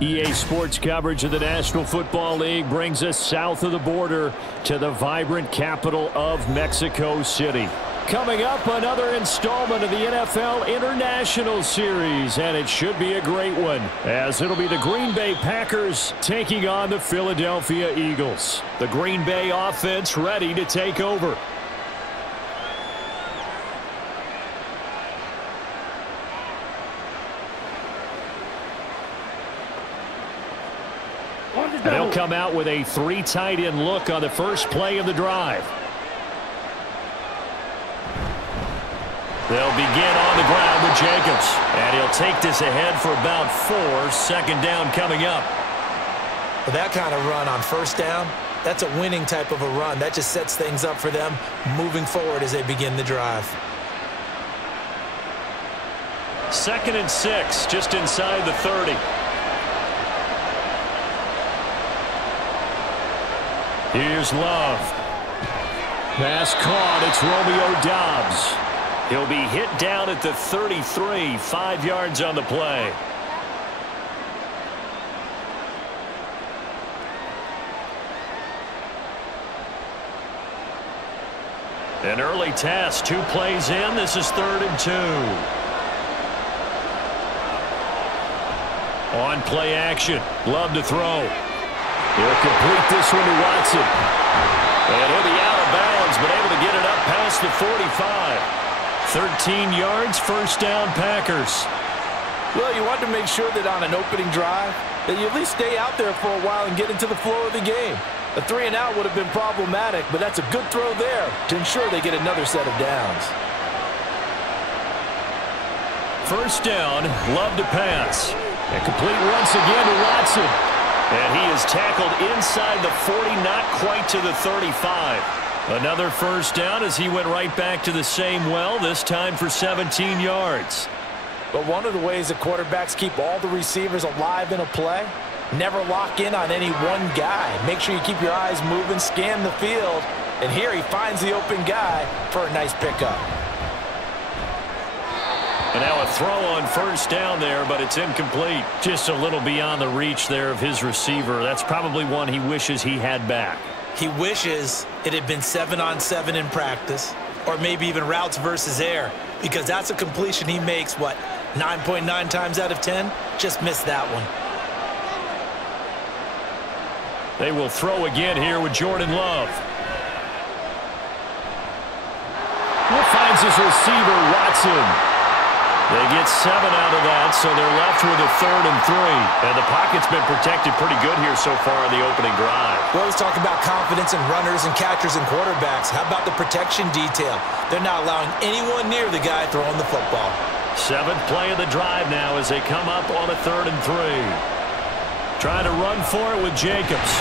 EA Sports coverage of the National Football League brings us south of the border to the vibrant capital of Mexico City. Coming up, another installment of the NFL International Series, and it should be a great one, as it'll be the Green Bay Packers taking on the Philadelphia Eagles. The Green Bay offense ready to take over. And they'll come out with a 3 tight end look on the first play of the drive. They'll begin on the ground with Jacobs. And he'll take this ahead for about 4. 2nd down coming up. With that kind of run on 1st down, that's a winning type of a run. That just sets things up for them moving forward as they begin the drive. 2nd and 6, just inside the 30. Here's Love. Pass caught. It's Romeo Doubs. He'll be hit down at the 33, 5 yards on the play. An early task, 2 plays in. This is 3rd and 2. On play action. Love to throw. He'll complete this one to Watson. And he'll be out of bounds, but able to get it up past the 45. 13 yards, 1st down Packers. Well, you want to make sure that on an opening drive that you at least stay out there for a while and get into the flow of the game. A 3 and out would have been problematic, but that's a good throw there to ensure they get another set of downs. 1st down, Love to pass. And complete once again to Watson. And he is tackled inside the 40, not quite to the 35. Another 1st down as he went right back to the same well, this time for 17 yards. But one of the ways that quarterbacks keep all the receivers alive in a play, never lock in on any one guy. Make sure you keep your eyes moving, scan the field, and here he finds the open guy for a nice pickup. And now a throw on 1st down there, but it's incomplete. Just a little beyond the reach there of his receiver. That's probably one he wishes he had back. He wishes it had been 7-on-7 in practice, or maybe even routes versus air, because that's a completion he makes, what, 9.9 times out of 10? Just missed that one. They will throw again here with Jordan Love. Who finds his receiver, Watson? They get 7 out of that, so they're left with a 3rd and 3. And the pocket's been protected pretty good here so far in the opening drive. Well, let's talk about confidence in runners and catchers and quarterbacks. How about the protection detail? They're not allowing anyone near the guy throwing the football. 7th play of the drive now as they come up on a 3rd and 3. Trying to run for it with Jacobs.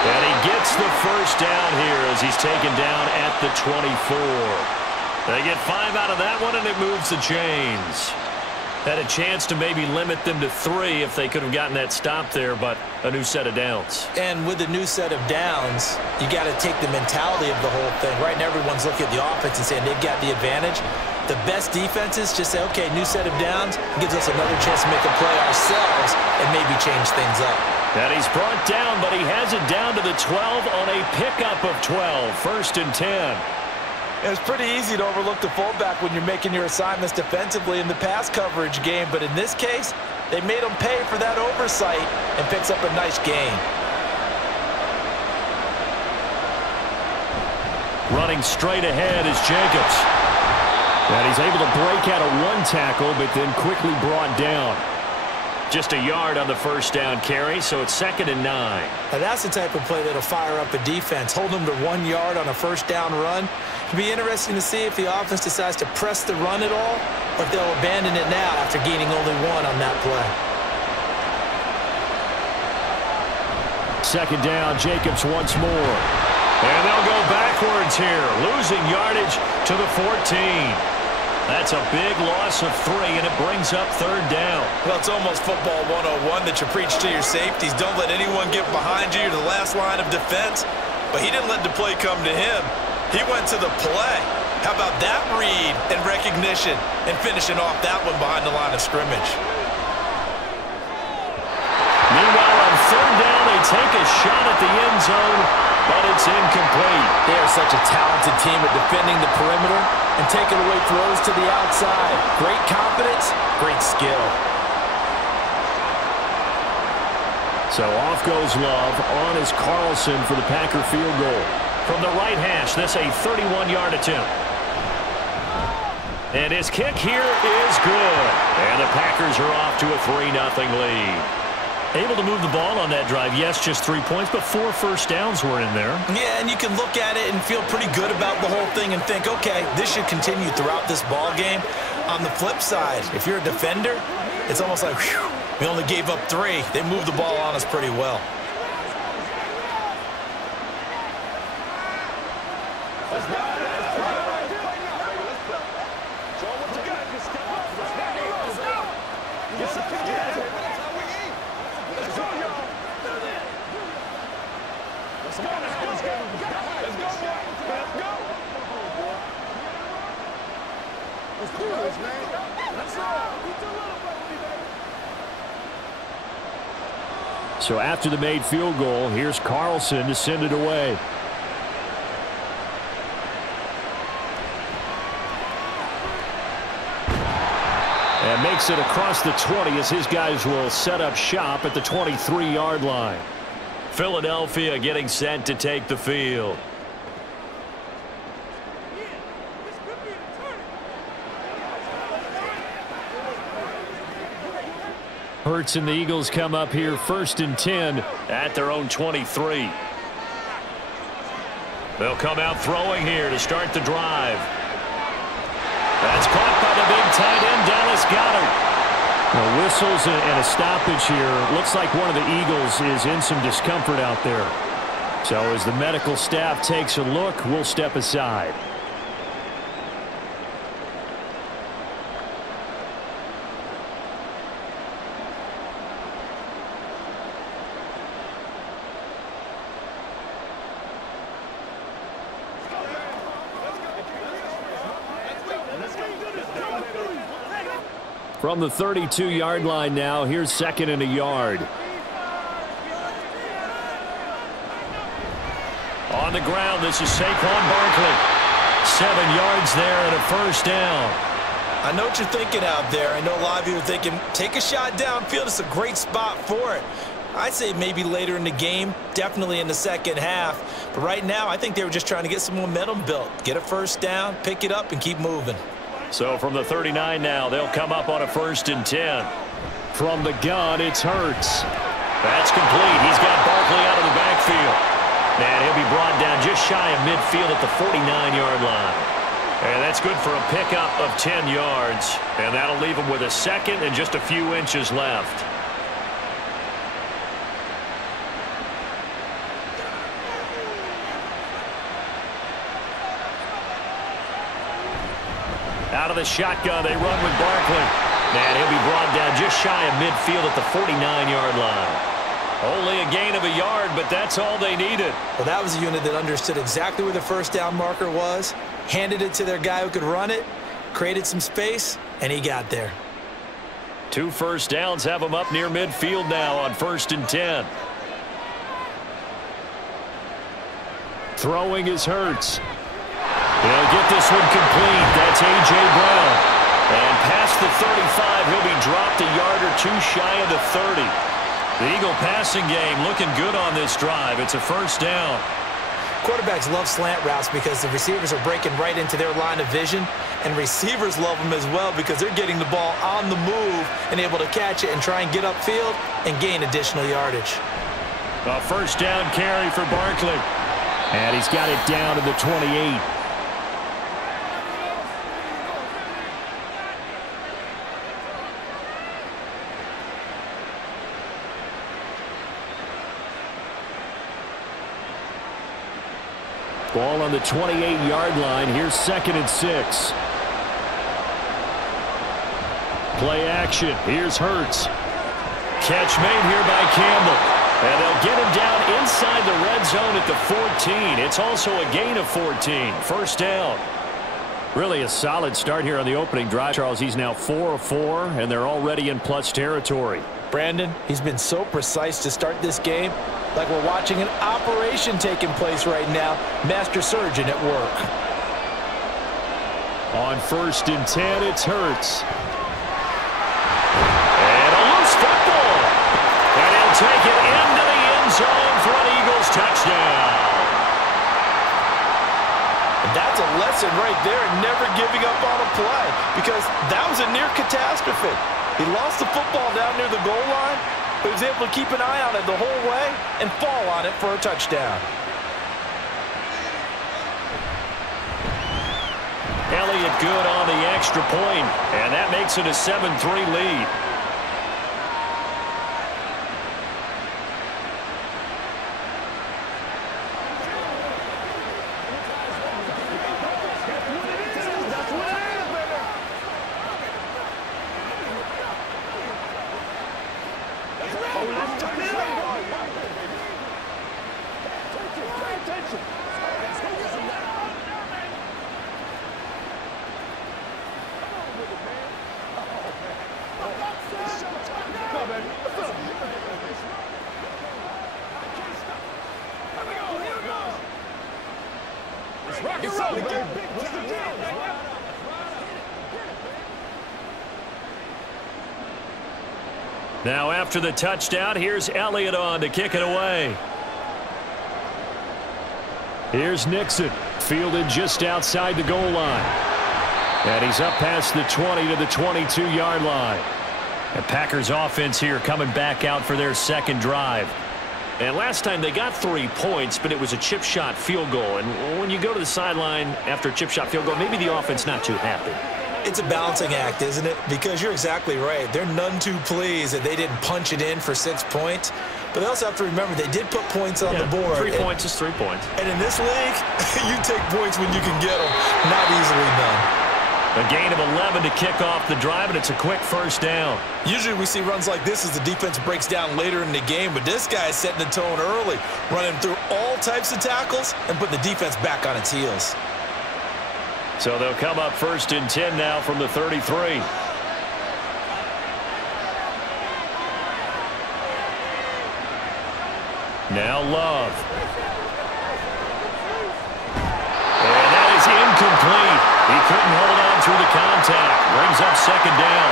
And he gets the 1st down here as he's taken down at the 24. They get 5 out of that one, and it moves the chains. Had a chance to maybe limit them to 3 if they could have gotten that stop there, but a new set of downs. And with a new set of downs, you got to take the mentality of the whole thing. Right now, everyone's looking at the offense and saying they've got the advantage. The best defenses just say, okay, new set of downs, gives us another chance to make a play ourselves and maybe change things up. And he's brought down, but he has it down to the 12 on a pickup of 12. 1st and 10. It's pretty easy to overlook the fullback when you're making your assignments defensively in the pass coverage game, but in this case, they made him pay for that oversight and picks up a nice gain. Running straight ahead is Jacobs. And he's able to break out of 1 tackle, but then quickly brought down. Just a yard on the 1st down carry, so it's 2nd and 9. Now that's the type of play that'll fire up a defense. Hold them to 1 yard on a 1st down run. It'll be interesting to see if the offense decides to press the run at all, or if they'll abandon it now after gaining only 1 on that play. 2nd down, Jacobs once more. And they'll go backwards here, losing yardage to the 14. That's a big loss of 3, and it brings up 3rd down. Well, it's almost football 101 that you preach to your safeties. Don't let anyone get behind you to the last line of defense. But he didn't let the play come to him. He went to the play. How about that read and recognition and finishing off that one behind the line of scrimmage? shot at the end zone, but it's incomplete. They are such a talented team at defending the perimeter and taking away throws to the outside. Great confidence, great skill. So off goes Love. On is Carlson for the Packer field goal. From the right hash, this a 31-yard attempt. And his kick here is good. And the Packers are off to a 3-0 lead. Able to move the ball on that drive. Yes, just 3 points, but 4 first downs were in there. Yeah, and you can look at it and feel pretty good about the whole thing and think, okay, this should continue throughout this ball game. On the flip side, if you're a defender, it's almost like, whew, we only gave up 3. They moved the ball on us pretty well. So after the made field goal, here's Carlson to send it away. And makes it across the 20 as his guys will set up shop at the 23-yard line. Philadelphia getting set to take the field. Hurts and the Eagles come up here 1st and 10 at their own 23. They'll come out throwing here to start the drive. That's caught by the big tight end, Dallas Goedert. Now whistles and a stoppage here. Looks like one of the Eagles is in some discomfort out there. So as the medical staff takes a look, we'll step aside. From the 32-yard line now, here's 2nd and a yard. On the ground, this is Saquon Barkley. 7 yards there and a first down. I know what you're thinking out there. I know a lot of you are thinking, take a shot downfield. It's a great spot for it. I'd say maybe later in the game, definitely in the second half. But right now, I think they were just trying to get some momentum built. Get a first down, pick it up, and keep moving. So from the 39 now, they'll come up on a 1st and 10. From the gun, it's Hurts. That's complete. He's got Barkley out of the backfield. And he'll be brought down just shy of midfield at the 49-yard line. And that's good for a pickup of 10 yards. And that'll leave him with a 2nd and just a few inches left. Out of the shotgun, they run with Barkley. And he'll be brought down just shy of midfield at the 49-yard line. Only a gain of a yard, but that's all they needed. Well, that was a unit that understood exactly where the first down marker was, handed it to their guy who could run it, created some space, and he got there. 2 first downs have him up near midfield now on 1st and 10. Throwing is Hurts. He'll get this one complete. That's A.J. Brown. And past the 35, he'll be dropped a yard or 2 shy of the 30. The Eagle passing game looking good on this drive. It's a first down. Quarterbacks love slant routes because the receivers are breaking right into their line of vision, and receivers love them as well because they're getting the ball on the move and able to catch it and try and get upfield and gain additional yardage. A first down carry for Barkley. And he's got it down to the 28. Ball on the 28-yard line. Here's 2nd and 6. Play action. Here's Hurts. Catch made here by Campbell. And they'll get him down inside the red zone at the 14. It's also a gain of 14. First down. Really a solid start here on the opening drive, Charles. He's now 4 of 4, and they're already in plus territory. Brandon, he's been so precise to start this game, like we're watching an operation taking place right now. Master surgeon at work. On 1st and 10, it's Hurts. And a loose football. And he'll take it into the end zone for an Eagles touchdown. And that's a lesson right there in never giving up on a play, because that was a near catastrophe. He lost the football down near the goal line, but he was able to keep an eye on it the whole way and fall on it for a touchdown. Elliott good on the extra point, and that makes it a 7-3 lead. Now after the touchdown, here's Elliott on to kick it away. Here's Nixon, fielded just outside the goal line. And he's up past the 20 to the 22-yard line. The Packers offense here coming back out for their second drive. And last time they got 3 points, but it was a chip shot field goal. And when you go to the sideline after a chip shot field goal, maybe the offense not too happy. It's a balancing act, isn't it? Because you're exactly right. They're none too pleased that they didn't punch it in for 6 points. But they also have to remember they did put points on the board. 3 points is 3 points. And in this league, you take points when you can get them. Not easily done. A gain of 11 to kick off the drive, and it's a quick first down. Usually we see runs like this as the defense breaks down later in the game, but this guy is setting the tone early, running through all types of tackles and putting the defense back on its heels. So they'll come up 1st and 10 now from the 33. Now Love. And that is incomplete. He couldn't hold on through the contact. Brings up 2nd down.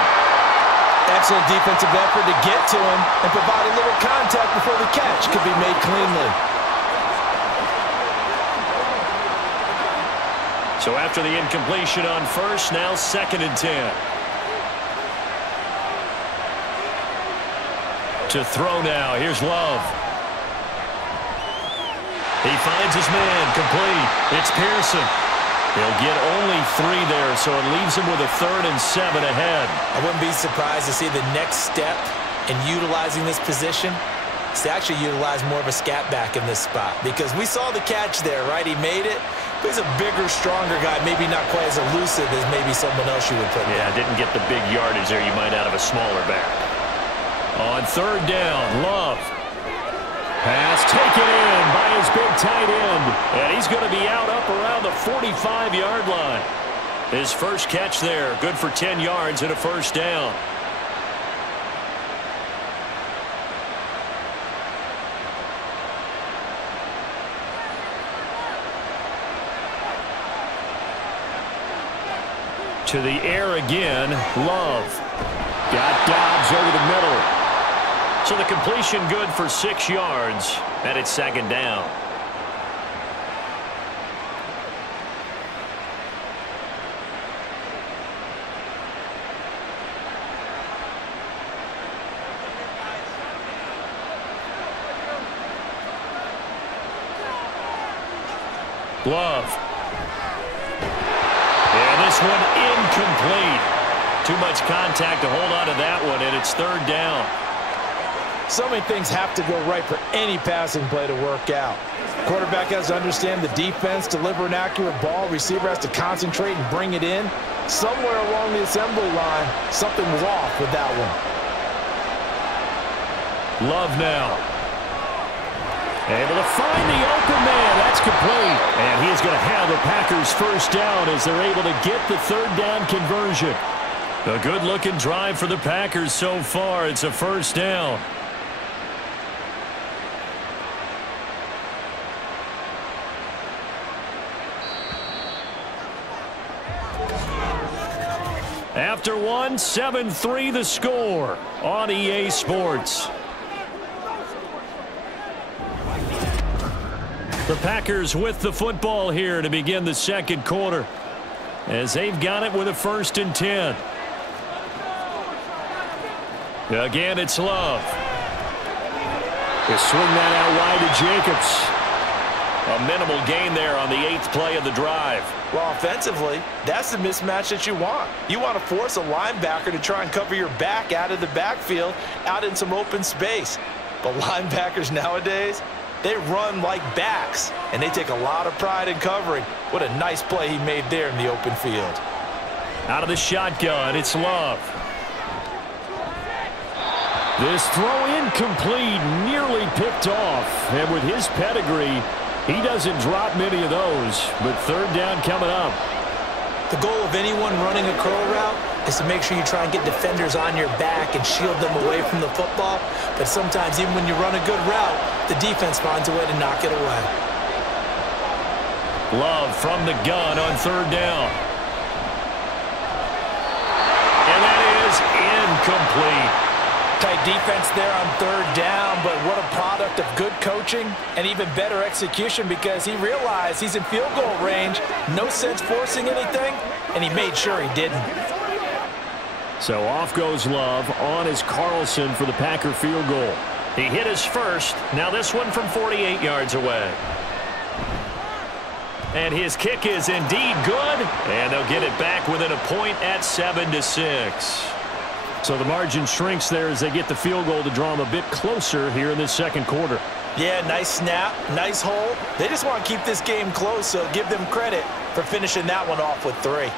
Excellent defensive effort to get to him and provide a little contact before the catch could be made cleanly. So after the incompletion on 1st, now 2nd and 10. To throw now, here's Love. He finds his man, complete. It's Pearson. He'll get only 3 there, so it leaves him with a 3rd and 7 ahead. I wouldn't be surprised to see the next step in utilizing this position is to actually utilize more of a scat back in this spot, because we saw the catch there, right? He made it. But he's a bigger, stronger guy, maybe not quite as elusive as maybe someone else you would put there. Yeah, didn't get the big yardage there you might out of a smaller back. On 3rd down, Love. Pass taken in by his big tight end. And he's going to be out up around the 45-yard line. His first catch there, good for 10 yards and a 1st down. To the air again, Love. Got Dobbs over the middle. So the completion good for 6 yards, and it's 2nd down. Love. And this one incomplete. Too much contact to hold on to that one, and it's 3rd down. So many things have to go right for any passing play to work out. Quarterback has to understand the defense, deliver an accurate ball. Receiver has to concentrate and bring it in. Somewhere along the assembly line, something was off with that one. Love now. Able to find the open man. That's complete. And he is going to have the Packers 1st down as they're able to get the 3rd down conversion. A good-looking drive for the Packers so far. It's a first down. After one, 7-3 the score on EA Sports. The Packers with the football here to begin the second quarter, as they've got it with a 1st and 10. Again, it's Love. They swing that out wide to Jacobs. A minimal gain there on the 8th play of the drive. Well, offensively, that's the mismatch that you want. You want to force a linebacker to try and cover your back out of the backfield, out in some open space. But linebackers nowadays, they run like backs, and they take a lot of pride in covering. What a nice play he made there in the open field. Out of the shotgun, it's Love. This throw incomplete, nearly picked off. And with his pedigree, he doesn't drop many of those. But 3rd down coming up. The goal of anyone running a curl route is to make sure you try and get defenders on your back and shield them away from the football. But sometimes even when you run a good route, the defense finds a way to knock it away. Love from the gun on 3rd down. And that is incomplete. Tight defense there on 3rd down, but what a product of good coaching and even better execution, because he realized he's in field goal range. No sense forcing anything, and he made sure he didn't. So off goes Love. On is Carlson for the Packer field goal. He hit his first. Now this one from 48 yards away. And his kick is indeed good, and they'll get it back within a point at 7-6. So the margin shrinks there as they get the field goal to draw them a bit closer here in this second quarter. Yeah, nice snap, nice hole. They just want to keep this game close, so give them credit for finishing that one off with 3.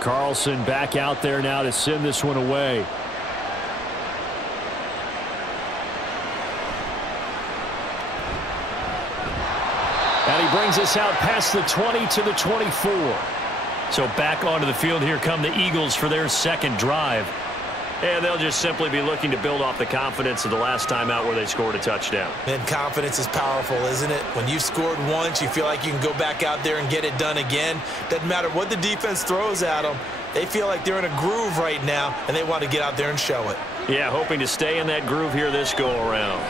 Carlson back out there now to send this one away. And he brings us out past the 20 to the 24. So back onto the field here come the Eagles for their second drive. And they'll just simply be looking to build off the confidence of the last time out where they scored a touchdown. And confidence is powerful, isn't it? When you've scored once, you feel like you can go back out there and get it done again. Doesn't matter what the defense throws at them. They feel like they're in a groove right now, and they want to get out there and show it. Yeah, hoping to stay in that groove here this go-around.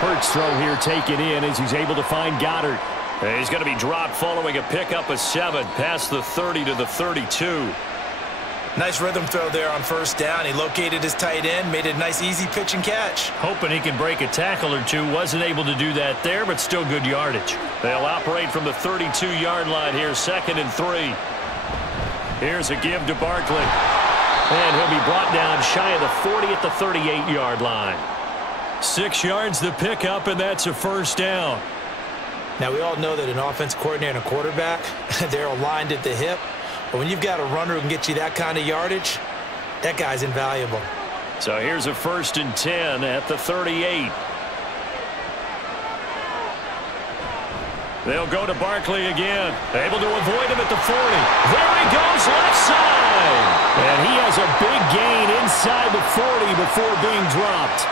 Hurts throw here taken in as he's able to find Goddard. And he's going to be dropped following a pickup of 7 past the 30 to the 32. Nice rhythm throw there on 1st down. He located his tight end, made a nice easy pitch and catch. Hoping he can break a tackle or two. Wasn't able to do that there, but still good yardage. They'll operate from the 32-yard line here, 2nd and 3. Here's a give to Barkley. And he'll be brought down shy of the 40 at the 38-yard line. 6 yards the pickup, and that's a 1st down. Now, we all know that an offense coordinator and a quarterback, they're aligned at the hip. But when you've got a runner who can get you that kind of yardage, that guy's invaluable. So here's a 1st and 10 at the 38. They'll go to Barkley again. Able to avoid him at the 40. There he goes, left side. And he has a big gain inside the 40 before being dropped.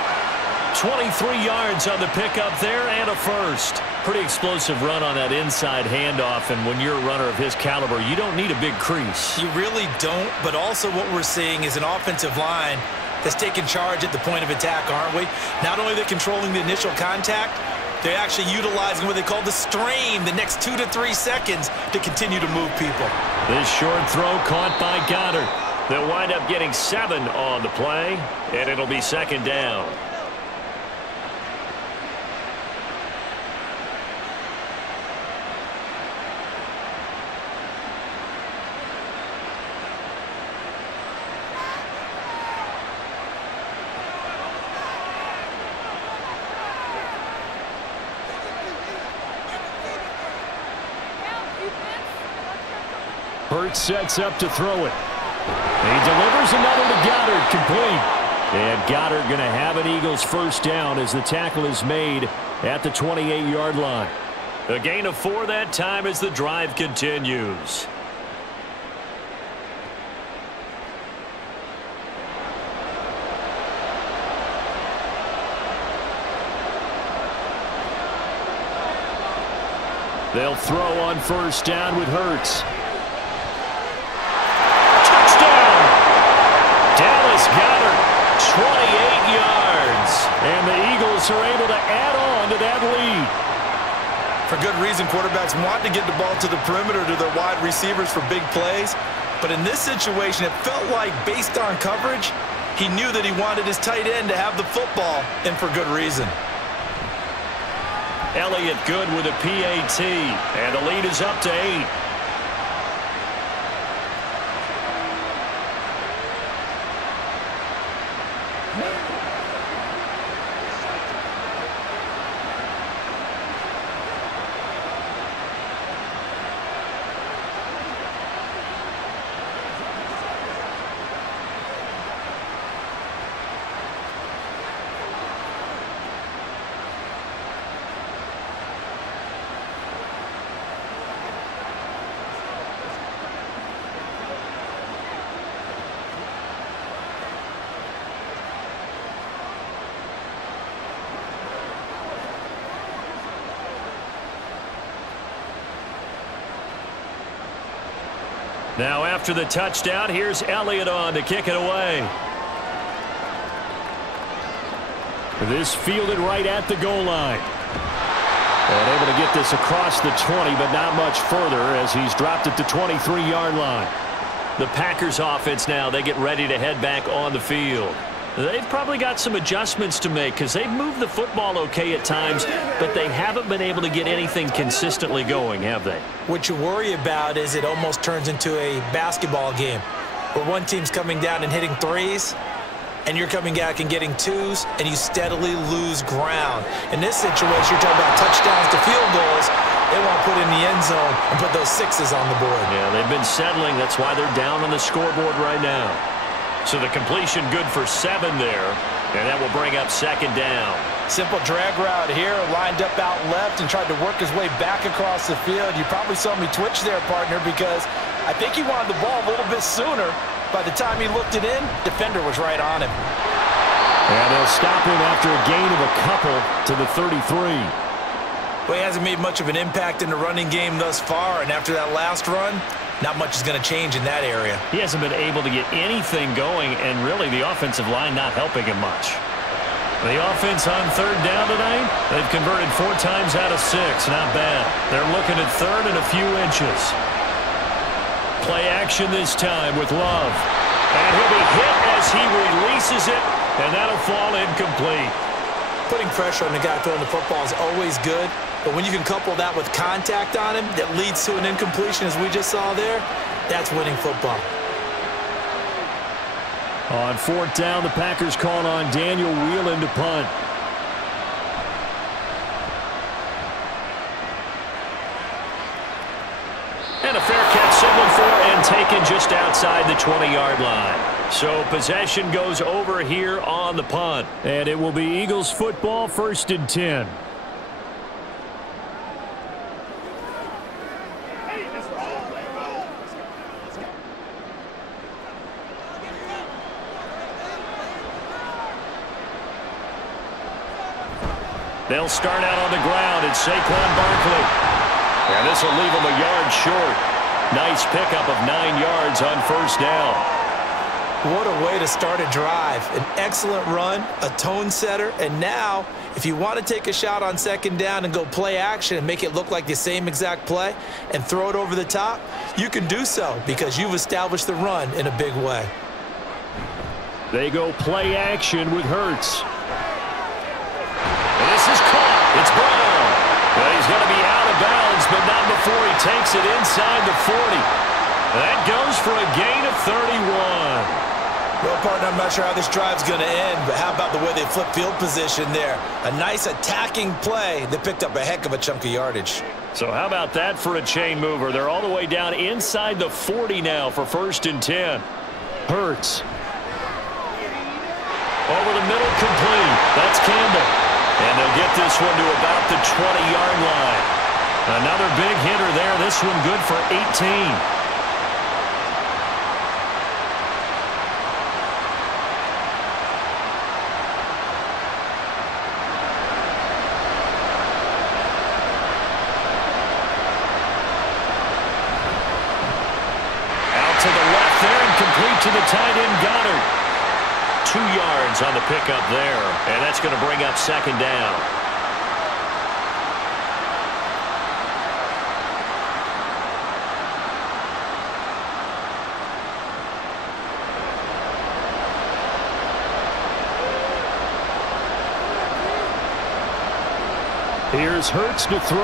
23 yards on the pickup there and a 1st. Pretty explosive run on that inside handoff, and when you're a runner of his caliber, you don't need a big crease. You really don't, but also what we're seeing is an offensive line that's taking charge at the point of attack, aren't we? Not only are they controlling the initial contact, they're actually utilizing what they call the strain the next 2 to 3 seconds to continue to move people. This short throw caught by Goddard. They'll wind up getting 7 on the play, and it'll be 2nd down. Hurts sets up to throw it. He delivers another to Goddard, complete. And Goddard going to have an Eagles first down as the tackle is made at the 28-yard line. A gain of 4 that time as the drive continues. They'll throw on first down with Hurts. Touchdown! Dallas Goedert, 28 yards. And the Eagles are able to add on to that lead. For good reason, quarterbacks want to get the ball to the perimeter to their wide receivers for big plays. But in this situation, it felt like, based on coverage, he knew that he wanted his tight end to have the football, and for good reason. Elliott good with a PAT, and the lead is up to 8. Now after the touchdown, here's Elliott on to kick it away. This fielded right at the goal line. And able to get this across the 20, but not much further as he's dropped at the 23-yard line. The Packers offense now, they get ready to head back on the field. They've probably got some adjustments to make because they've moved the football okay at times, but they haven't been able to get anything consistently going, have they? What you worry about is it almost turns into a basketball game where one team's coming down and hitting threes, and you're coming back and getting twos, and you steadily lose ground. In this situation, you're talking about touchdowns to field goals. They want to put in the end zone and put those sixes on the board. Yeah, they've been settling. That's why they're down on the scoreboard right now. So the completion good for 7 there, and that will bring up second down. Simple drag route here, lined up out left and tried to work his way back across the field. You probably saw me twitch there, partner, because I think he wanted the ball a little bit sooner. By the time he looked it in, defender was right on him. And they'll stop him after a gain of a couple to the 33. Well, he hasn't made much of an impact in the running game thus far, and after that last run, not much is going to change in that area. He hasn't been able to get anything going, and really the offensive line not helping him much. The offense on third down tonight, they've converted 4 times out of 6. Not bad. They're looking at third and a few inches. Play action this time with Love. And he'll be hit as he releases it, and that'll fall incomplete. Putting pressure on the guy throwing the football is always good, but when you can couple that with contact on him that leads to an incompletion, as we just saw there, that's winning football. On fourth down, the Packers call on Daniel Whelan to punt. And a fair catch signaled for and taken just outside the 20-yard line. So possession goes over here on the punt. And it will be Eagles football, 1st and 10. They'll start out on the ground. It's Saquon Barkley. And this will leave him a yard short. Nice pickup of 9 yards on first down. What a way to start a drive. An excellent run, a tone setter, and now if you want to take a shot on second down and go play action and make it look like the same exact play and throw it over the top, you can do so because you've established the run in a big way. They go play action with Hurts. And this is caught. It's Brown. Well, he's going to be out of bounds, but not before he takes it inside the 40. That goes for a gain of 31. Well, partner, I'm not sure how this drive's going to end, but how about the way they flip field position there? A nice attacking play that picked up a heck of a chunk of yardage. So how about that for a chain mover? They're all the way down inside the 40 now for 1st and 10. Hurts. Over the middle, complete. That's Campbell. And they'll get this one to about the 20-yard line. Another big hitter there. This one good for 18. To the tight end, Goddard. 2 yards on the pickup there, and that's going to bring up 2nd down. Here's Hurts to throw.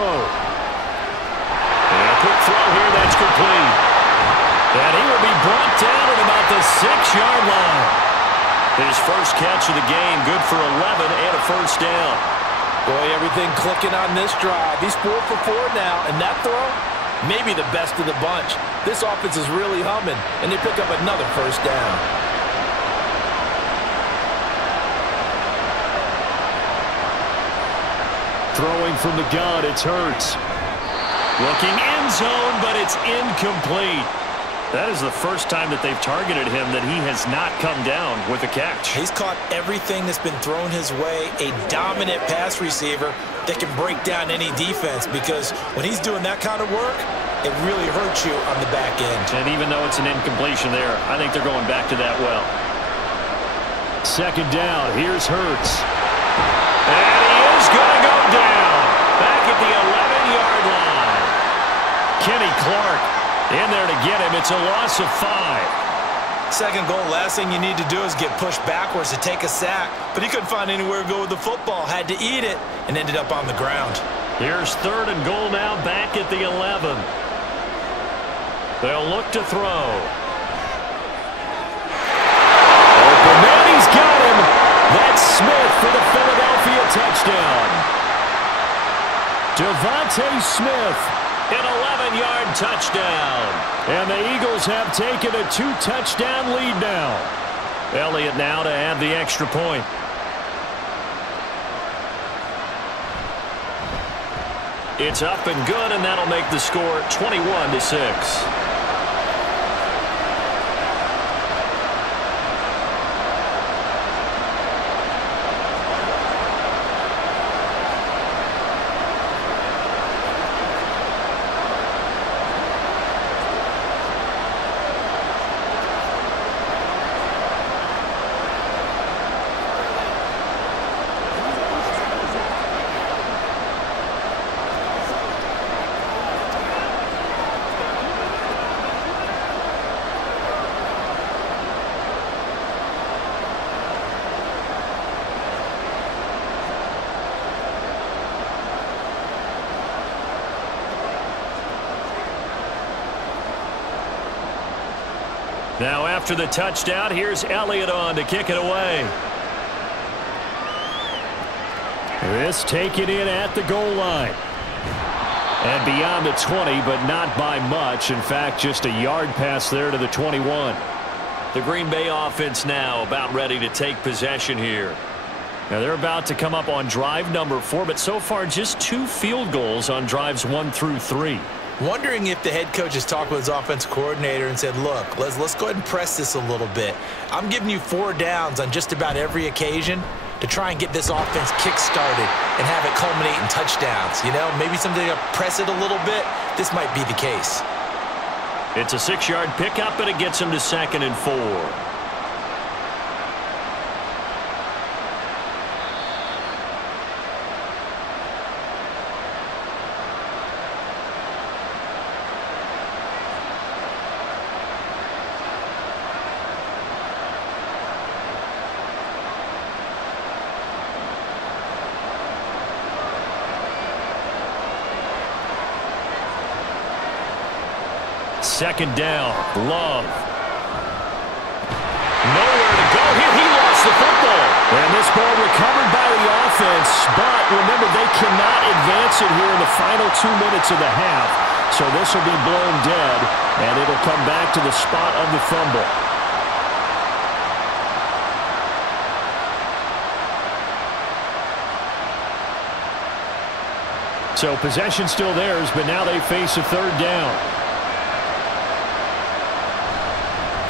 And a quick throw here, that's complete. And he will be brought down at about the 6-yard line. His first catch of the game, good for 11 and a 1st down. Boy, everything clicking on this drive. He's 4 for 4 now, and that throw, maybe the best of the bunch. This offense is really humming, and they pick up another 1st down. Throwing from the gun, it's Hurts. Looking end zone, but it's incomplete. That is the first time that they've targeted him that he has not come down with a catch. He's caught everything that's been thrown his way, a dominant pass receiver that can break down any defense, because when he's doing that kind of work, it really hurts you on the back end. And even though it's an incompletion there, I think they're going back to that well. 2nd down, here's Hurts. And he is going to go down back at the 11-yard line. Kenny Clark in there to get him. It's a loss of 5. 2nd goal, last thing you need to do is get pushed backwards to take a sack. But he couldn't find anywhere to go with the football. Had to eat it and ended up on the ground. Here's 3rd and goal now back at the 11. They'll look to throw. Open man, he's got him. That's Smith for the Philadelphia touchdown. Devontae Smith. An 11-yard touchdown. And the Eagles have taken a 2-touchdown lead now. Elliott now to add the extra point. It's up and good, and that'll make the score 21-6. Now after the touchdown, here's Elliott on to kick it away. This taken in at the goal line. And beyond the 20, but not by much. In fact, just a yard pass there to the 21. The Green Bay offense now about ready to take possession here. Now they're about to come up on drive number 4, but so far just 2 field goals on drives 1 through 3. Wondering if the head coach has talked with his offensive coordinator and said, look, let's go ahead and press this a little bit. I'm giving you 4 downs on just about every occasion to try and get this offense kick-started and have it culminate in touchdowns. You know, maybe something to press it a little bit. This might be the case. It's a 6-yard pickup, and it gets him to 2nd and 4. Second down, Love. Nowhere to go here. He lost the football. And this ball recovered by the offense. offense, but remember, they cannot advance it here in the final 2 minutes of the half. So this will be blown dead, and it'll come back to the spot of the fumble. So possession still theirs, but now they face a third down.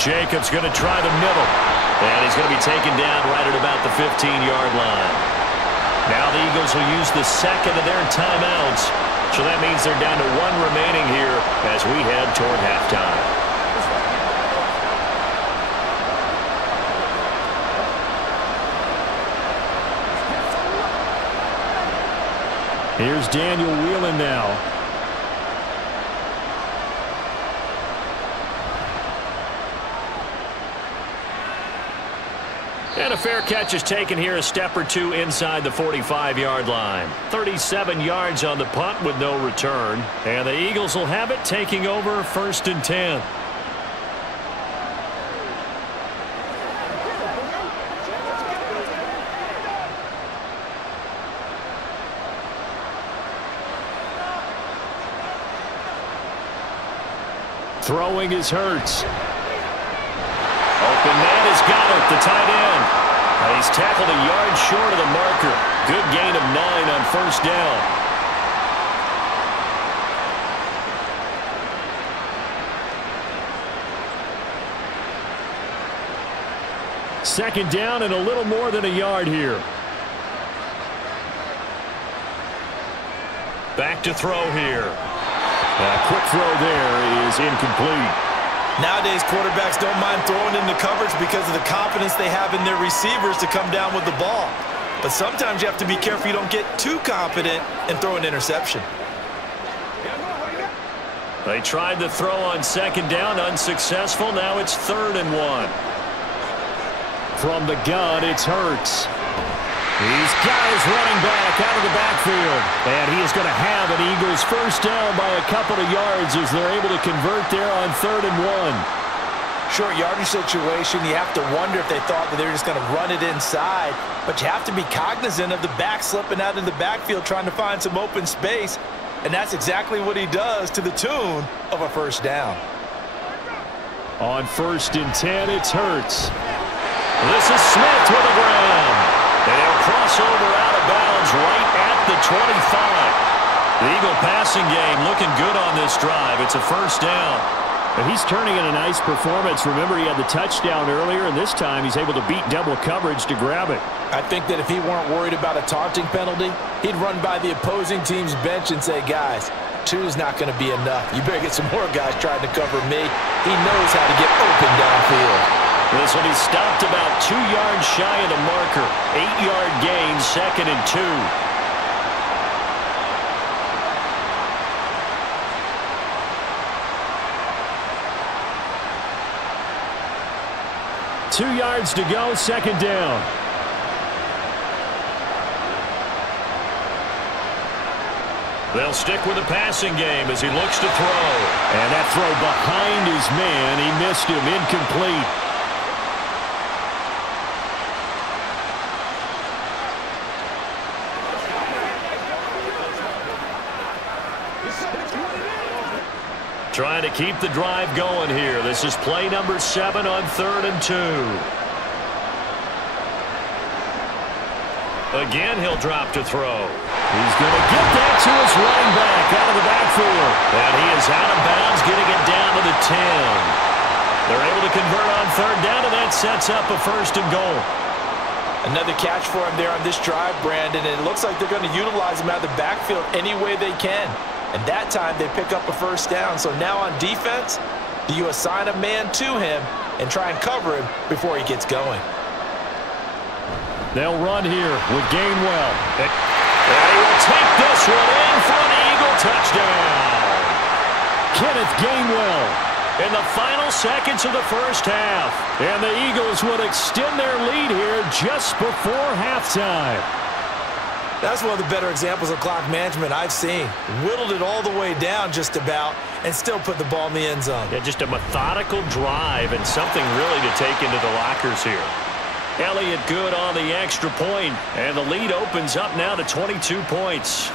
Jacobs going to try the middle. And he's going to be taken down right at about the 15-yard line. Now the Eagles will use the second of their timeouts. So that means they're down to one remaining here as we head toward halftime. Here's Daniel Whelan now. And a fair catch is taken here a step or two inside the 45-yard line. 37 yards on the punt with no return. And the Eagles will have it, taking over 1st and 10. Throwing is Hurts. Open man has got it, the tight end. And he's tackled a yard short of the marker. Good gain of 9 on 1st down. Second down and a little more than a yard here. Back to throw here. A quick throw there is incomplete. Nowadays, quarterbacks don't mind throwing into coverage because of the confidence they have in their receivers to come down with the ball. But sometimes you have to be careful you don't get too confident and throw an interception. They tried the throw on 2nd down, unsuccessful. Now it's 3rd and 1. From the gun, it's Hurts. He's got his running back out of the backfield. And he is going to have an Eagles first down by a couple of yards as they're able to convert there on 3rd and 1. Short yardage situation, you have to wonder if they thought that they were just going to run it inside. But you have to be cognizant of the back slipping out in the backfield trying to find some open space. And that's exactly what he does to the tune of a first down. On 1st and 10, it's Hurts. This is Smith with the ground. And he'll cross over out of bounds right at the 25. The Eagle passing game looking good on this drive. It's a first down. And he's turning in a nice performance. Remember, he had the touchdown earlier, and this time he's able to beat double coverage to grab it. I think that if he weren't worried about a taunting penalty, he'd run by the opposing team's bench and say, guys, 2 is not going to be enough. You better get some more guys trying to cover me. He knows how to get open downfield. This will be stopped about 2 yards shy of the marker. 8-yard gain, 2nd and 2. Two yards to go, 2nd down. They'll stick with the passing game as he looks to throw. And that throw behind his man. He missed him, incomplete. Trying to keep the drive going here. This is play number 7 on 3rd and 2. Again, he'll drop to throw. He's going to get that to his running back out of the backfield. And he is out of bounds, getting it down to the 10. They're able to convert on 3rd down, and that sets up a 1st and goal. Another catch for him there on this drive, Brandon, and it looks like they're going to utilize him out of the backfield any way they can. And that time they pick up a first down. So now on defense, you assign a man to him and try and cover him before he gets going. They'll run here with Gainwell. And he will take this one in for an Eagle touchdown. Kenneth Gainwell in the final seconds of the first half. And the Eagles would extend their lead here just before halftime. That's one of the better examples of clock management I've seen. Whittled it all the way down just about and still put the ball in the end zone. Yeah, just a methodical drive and something really to take into the lockers here. Elliott good on the extra point, and the lead opens up now to 22 points.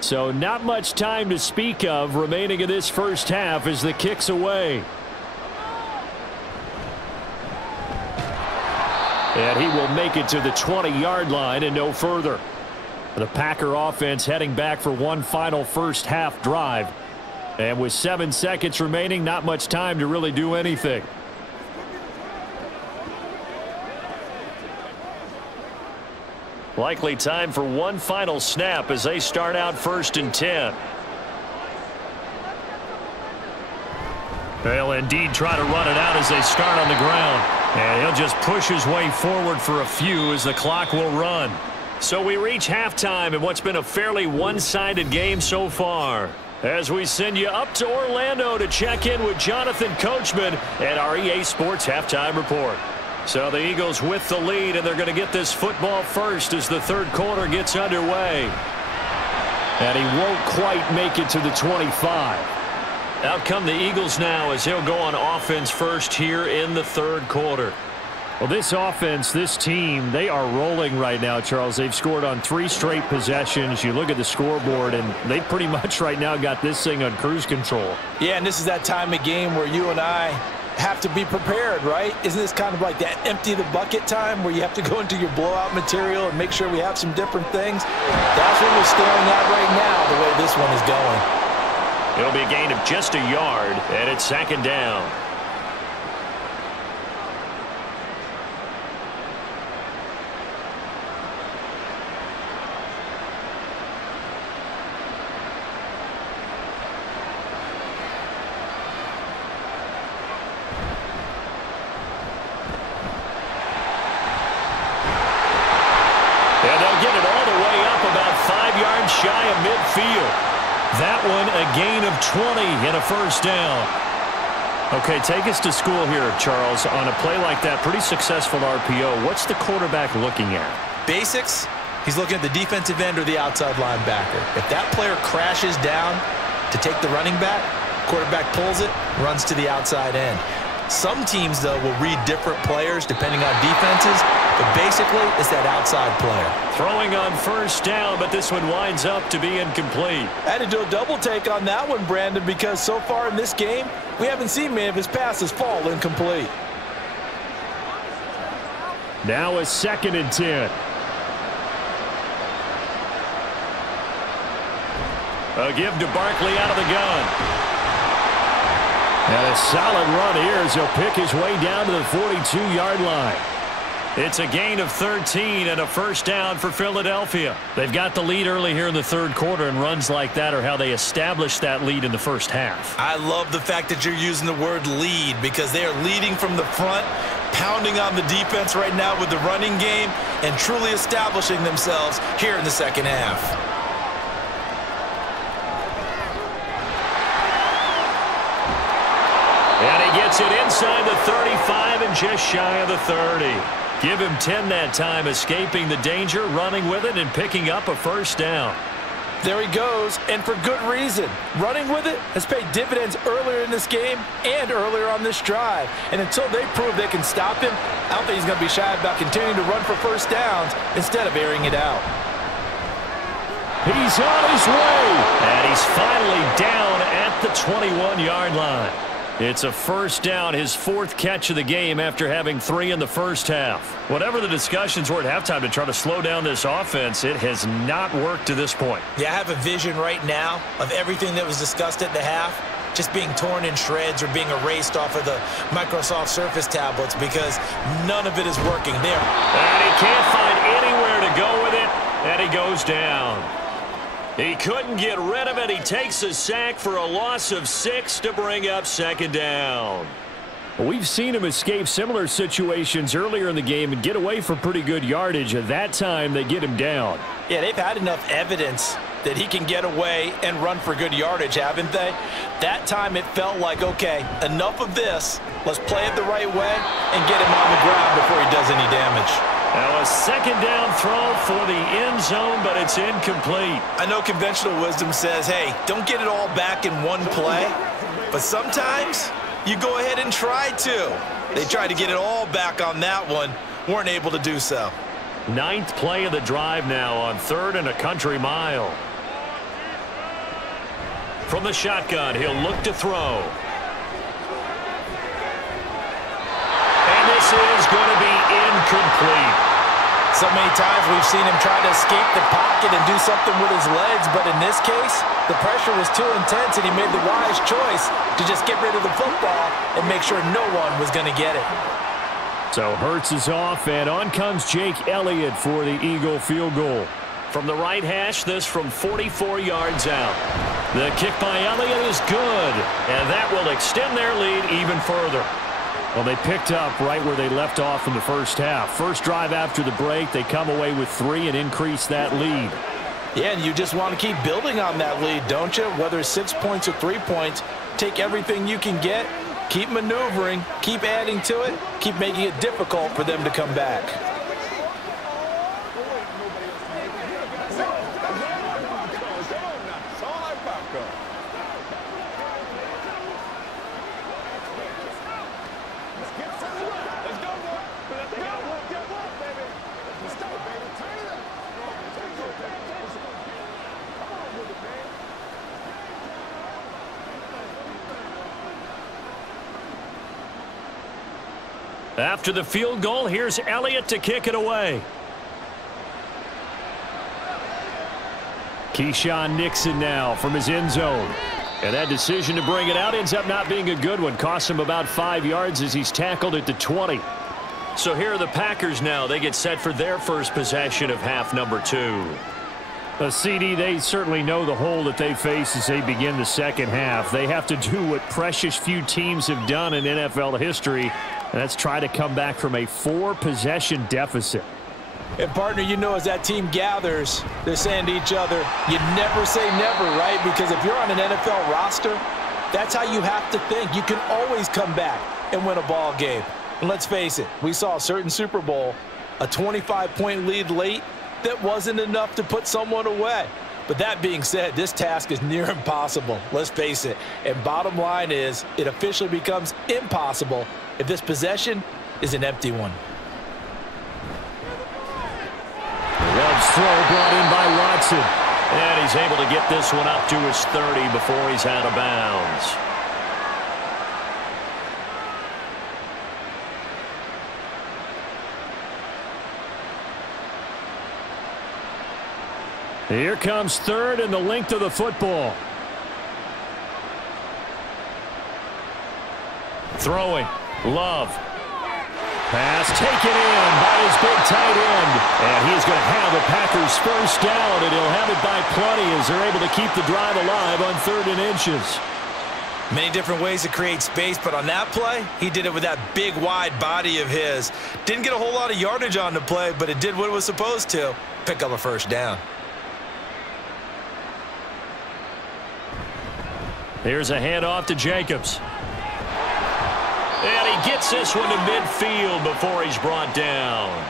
So not much time to speak of remaining in this first half as the kick's away. And he will make it to the 20-yard line and no further. The Packer offense heading back for one final first half drive. And with 7 seconds remaining, not much time to really do anything. Likely time for one final snap as they start out 1st and 10. They'll indeed try to run it out as they start on the ground. And he'll just push his way forward for a few as the clock will run. So we reach halftime in what's been a fairly one-sided game so far. As we send you up to Orlando to check in with Jonathan Coachman at our EA Sports Halftime Report. So the Eagles with the lead, and they're going to get this football first as the third quarter gets underway. And he won't quite make it to the 25. Out come the Eagles now as he'll go on offense first here in the third quarter. Well, this offense, this team, they are rolling right now, Charles. They've scored on 3 straight possessions. You look at the scoreboard, and they pretty much right now got this thing on cruise control. Yeah, and this is that time of game where you and I have to be prepared, right? Isn't this kind of like that empty the bucket time where you have to go into your blowout material and make sure we have some different things? That's what we're staring at right now, the way this one is going. It'll be a gain of just a yard, and it's 2nd down. Shy of midfield. That one a gain of 20 and a first down. Okay, take us to school here, Charles. On a play like that, pretty successful RPO. What's the quarterback looking at? Basics. He's looking at the defensive end or the outside linebacker. If that player crashes down to take the running back, quarterback pulls it, runs to the outside end. Some teams, though, will read different players depending on defenses, but basically it's that outside player. Throwing on first down, but this one winds up to be incomplete. I had to do a double take on that one, Brandon, because so far in this game, we haven't seen many of his passes fall incomplete. Now a 2nd and 10. A give to Barkley out of the gun. And a solid run here as he'll pick his way down to the 42-yard line. It's a gain of 13 and a first down for Philadelphia. They've got the lead early here in the third quarter, and runs like that are how they established that lead in the first half. I love the fact that you're using the word lead because they are leading from the front, pounding on the defense right now with the running game, and truly establishing themselves here in the second half. And he gets it inside the 35 and just shy of the 30. Give him 10 that time, escaping the danger, running with it, and picking up a first down. There he goes, and for good reason. Running with it has paid dividends earlier in this game and earlier on this drive. And until they prove they can stop him, I don't think he's going to be shy about continuing to run for first downs instead of airing it out. He's on his way, and he's finally down at the 21-yard line. It's a first down, his 4th catch of the game after having 3 in the first half. Whatever the discussions were at halftime to try to slow down this offense, it has not worked to this point. Yeah, I have a vision right now of everything that was discussed at the half just being torn in shreds or being erased off of the Microsoft Surface tablets because none of it is working there. And he can't find anywhere to go with it, And he goes down. He couldn't get rid of it. He takes a sack for a loss of 6 to bring up second down. We've seen him escape similar situations earlier in the game and get away for pretty good yardage. At that time, they get him down. Yeah, they've had enough evidence that he can get away and run for good yardage, haven't they? That time it felt like, okay, enough of this. Let's play it the right way and get him on the ground before he does any damage. Now a second down throw for the end zone, but it's incomplete. I know conventional wisdom says, hey, don't get it all back in one play, but sometimes you go ahead and try to. They tried to get it all back on that one, weren't able to do so. 9th play of the drive now on 3rd and a country mile. From the shotgun, he'll look to throw. And this is going to be incomplete. So many times we've seen him try to escape the pocket and do something with his legs, but in this case, the pressure was too intense and he made the wise choice to just get rid of the football and make sure no one was going to get it. So Hurts is off, and on comes Jake Elliott for the Eagle field goal. From the right hash, this from 44 yards out. The kick by Elliott is good, and that will extend their lead even further. Well, they picked up right where they left off in the first half. First drive after the break, they come away with 3 and increase that lead. Yeah, and you just want to keep building on that lead, don't you? Whether it's 6 points or 3 points, take everything you can get, keep maneuvering, keep adding to it, keep making it difficult for them to come back. After the field goal, here's Elliott to kick it away. Keyshawn Nixon now from his end zone. And that decision to bring it out ends up not being a good one. Costs him about 5 yards as he's tackled at the 20. So here are the Packers now. They get set for their first possession of half number 2. CD, they certainly know the hole that they face as they begin the second half. They have to do what precious few teams have done in NFL history, and that's try to come back from a 4-possession deficit. And, partner, you know as that team gathers, they're saying to each other, you never say never, right? Because if you're on an NFL roster, that's how you have to think. You can always come back and win a ball game. And let's face it, we saw a certain Super Bowl, a 25-point lead late, that wasn't enough to put someone away. But that being said, this task is near impossible. Let's face it. And bottom line is, it officially becomes impossible if this possession is an empty one. Love's throw brought in by Watson. And he's able to get this one up to his 30 before he's out of bounds. Here comes 3rd and the length of the football. Throwing. Love. Pass taken in by his big tight end. And he's going to have the Packers first down, and he'll have it by plenty as they're able to keep the drive alive on 3rd and inches. Many different ways to create space, but on that play, he did it with that big, wide body of his. Didn't get a whole lot of yardage on the play, but it did what it was supposed to. Pick up a first down. Here's a handoff to Jacobs. And he gets this one to midfield before he's brought down.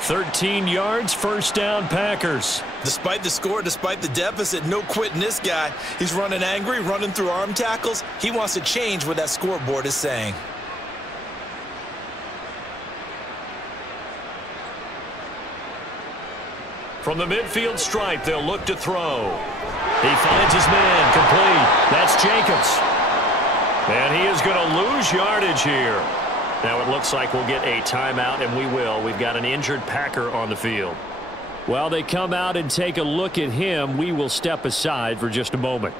13 yards, first down, Packers. Despite the score, despite the deficit, no quitting this guy. He's running angry, running through arm tackles. He wants to change what that scoreboard is saying. From the midfield stripe, they'll look to throw. He finds his man, complete. That's Jacobs. And he is going to lose yardage here. Now it looks like we'll get a timeout, and we will. We've got an injured Packer on the field. While they come out and take a look at him, we will step aside for just a moment.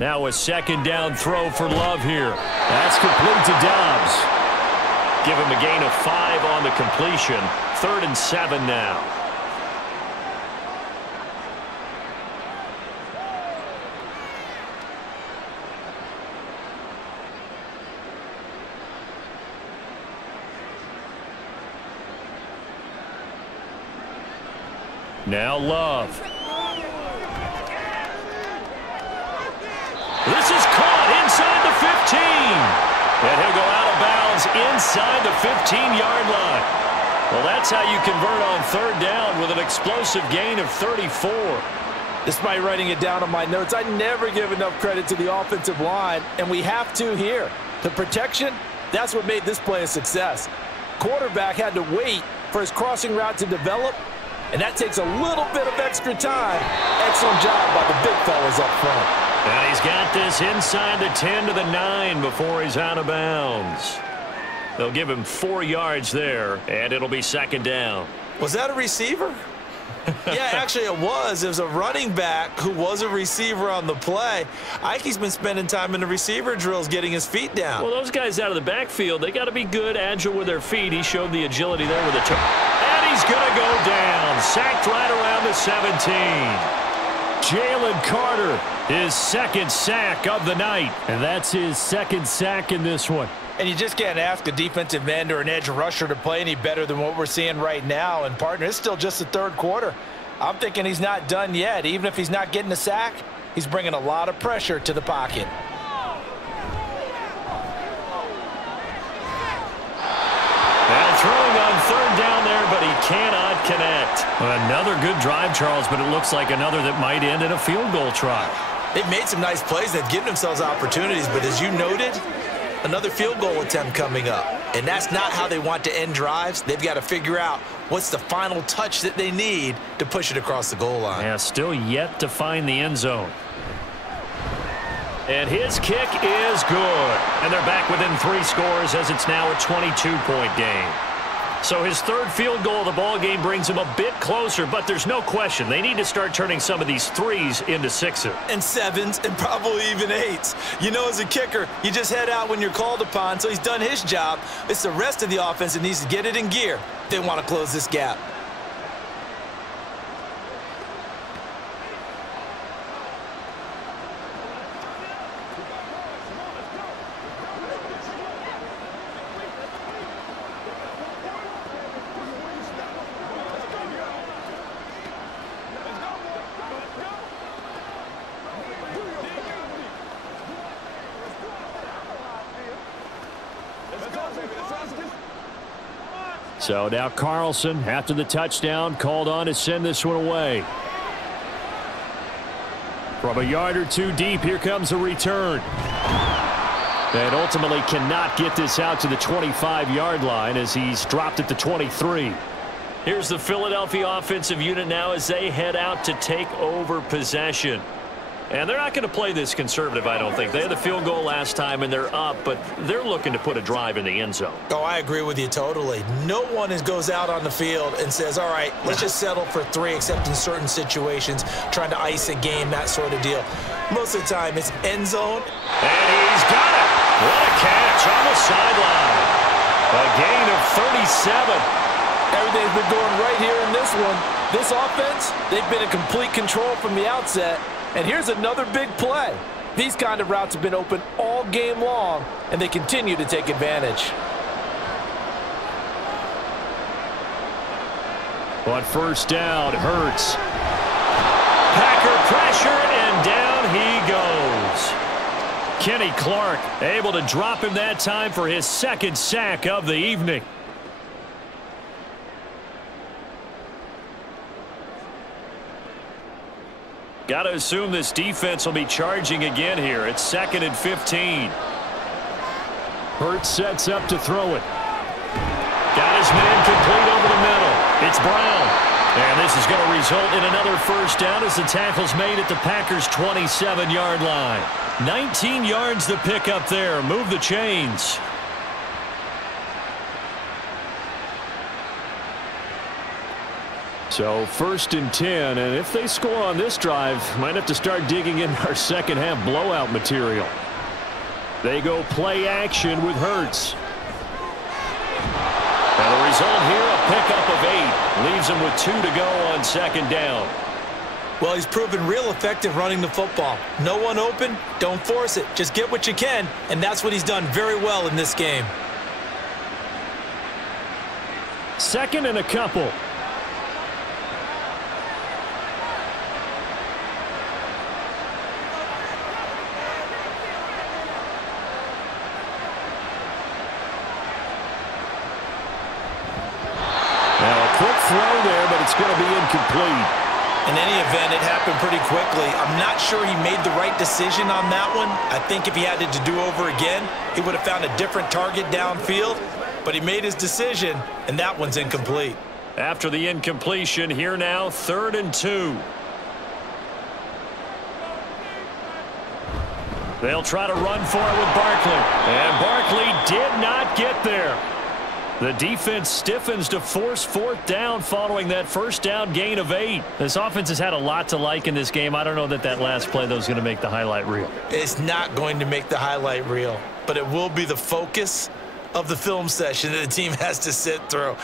Now a second down throw for Love here. That's complete to Dobbs. Give him a gain of 5 on the completion. 3rd and 7 now. Now Love. This is caught inside the 15. And he'll go out of bounds inside the 15-yard line. Well, that's how you convert on 3rd down with an explosive gain of 34. Despite writing it down on my notes, I never give enough credit to the offensive line, and we have to here. The protection, that's what made this play a success. Quarterback had to wait for his crossing route to develop, and that takes a little bit of extra time. Excellent job by the big fellas up front. And he's got this inside the 10 to the 9 before he's out of bounds. They'll give him 4 yards there, and it'll be 2nd down. Was that a receiver? Yeah, actually it was. It was a running back who was a receiver on the play. Ike's been spending time in the receiver drills getting his feet down. Well, those guys out of the backfield, they got to be good, agile with their feet. He showed the agility there with the turn. And he's going to go down. Sacked right around the 17. Jalen Carter, his 2nd sack of the night. And that's his 2nd sack in this one. And you just can't ask a defensive end or an edge rusher to play any better than what we're seeing right now. And, partner, it's still just the 3rd quarter. I'm thinking he's not done yet. Even if he's not getting a sack, he's bringing a lot of pressure to the pocket. Now throwing on 3rd down there, but he cannot connect. Another good drive, Charles, but it looks like another that might end in a field goal try. They've made some nice plays. They've given themselves opportunities, but as you noted, another field goal attempt coming up. And that's not how they want to end drives. They've got to figure out what's the final touch that they need to push it across the goal line. Yeah, still yet to find the end zone. And his kick is good. And they're back within 3 scores as it's now a 22-point game. So his 3rd field goal of the ball game brings him a bit closer, but there's no question they need to start turning some of these 3s into 6s. And 7s and probably even 8s. You know, as a kicker, you just head out when you're called upon, so he's done his job. It's the rest of the offense that needs to get it in gear if they want to close this gap. So now Carlson, after the touchdown, called on to send this one away. From a yard or 2 deep, here comes a return. And ultimately cannot get this out to the 25-yard line as he's dropped at the 23. Here's the Philadelphia offensive unit now as they head out to take over possession. And they're not going to play this conservative, I don't think. They had the field goal last time, and they're up, but they're looking to put a drive in the end zone. Oh, I agree with you totally. No one goes out on the field and says, all right, let's just settle for 3, except in certain situations, trying to ice a game, that sort of deal. Most of the time, it's end zone. And he's got it. What a catch on the sideline. A gain of 37. Everything's been going right here in this one. This offense, they've been in complete control from the outset. And here's another big play. These kind of routes have been open all game long, and they continue to take advantage. On 1st down, Hurts. Packer pressure, and down he goes. Kenny Clark able to drop him that time for his 2nd sack of the evening. Got to assume this defense will be charging again here. It's 2nd and 15. Hurts sets up to throw it. Got his man complete over the middle. It's Brown. And this is going to result in another 1st down as the tackle's made at the Packers' 27-yard line. 19 yards to pick up there. Move the chains. So 1st and 10, and if they score on this drive, might have to start digging in our second half blowout material. They go play action with Hurts. And the result here, a pickup of 8. Leaves him with 2 to go on 2nd down. Well, he's proven real effective running the football. No one open, don't force it. Just get what you can, and that's what he's done very well in this game. 2nd and a couple. Quick throw there, but it's going to be incomplete. In any event, it happened pretty quickly. I'm not sure he made the right decision on that one. I think if he had it to do over again, he would have found a different target downfield. But he made his decision, and that one's incomplete. After the incompletion, here now, 3rd and 2. They'll try to run for it with Barkley. And Barkley did not get there. The defense stiffens to force 4th down following that 1st down gain of 8. This offense has had a lot to like in this game. I don't know that last play, though, is going to make the highlight reel. It's not going to make the highlight reel, but it will be the focus of the film session that the team has to sit through.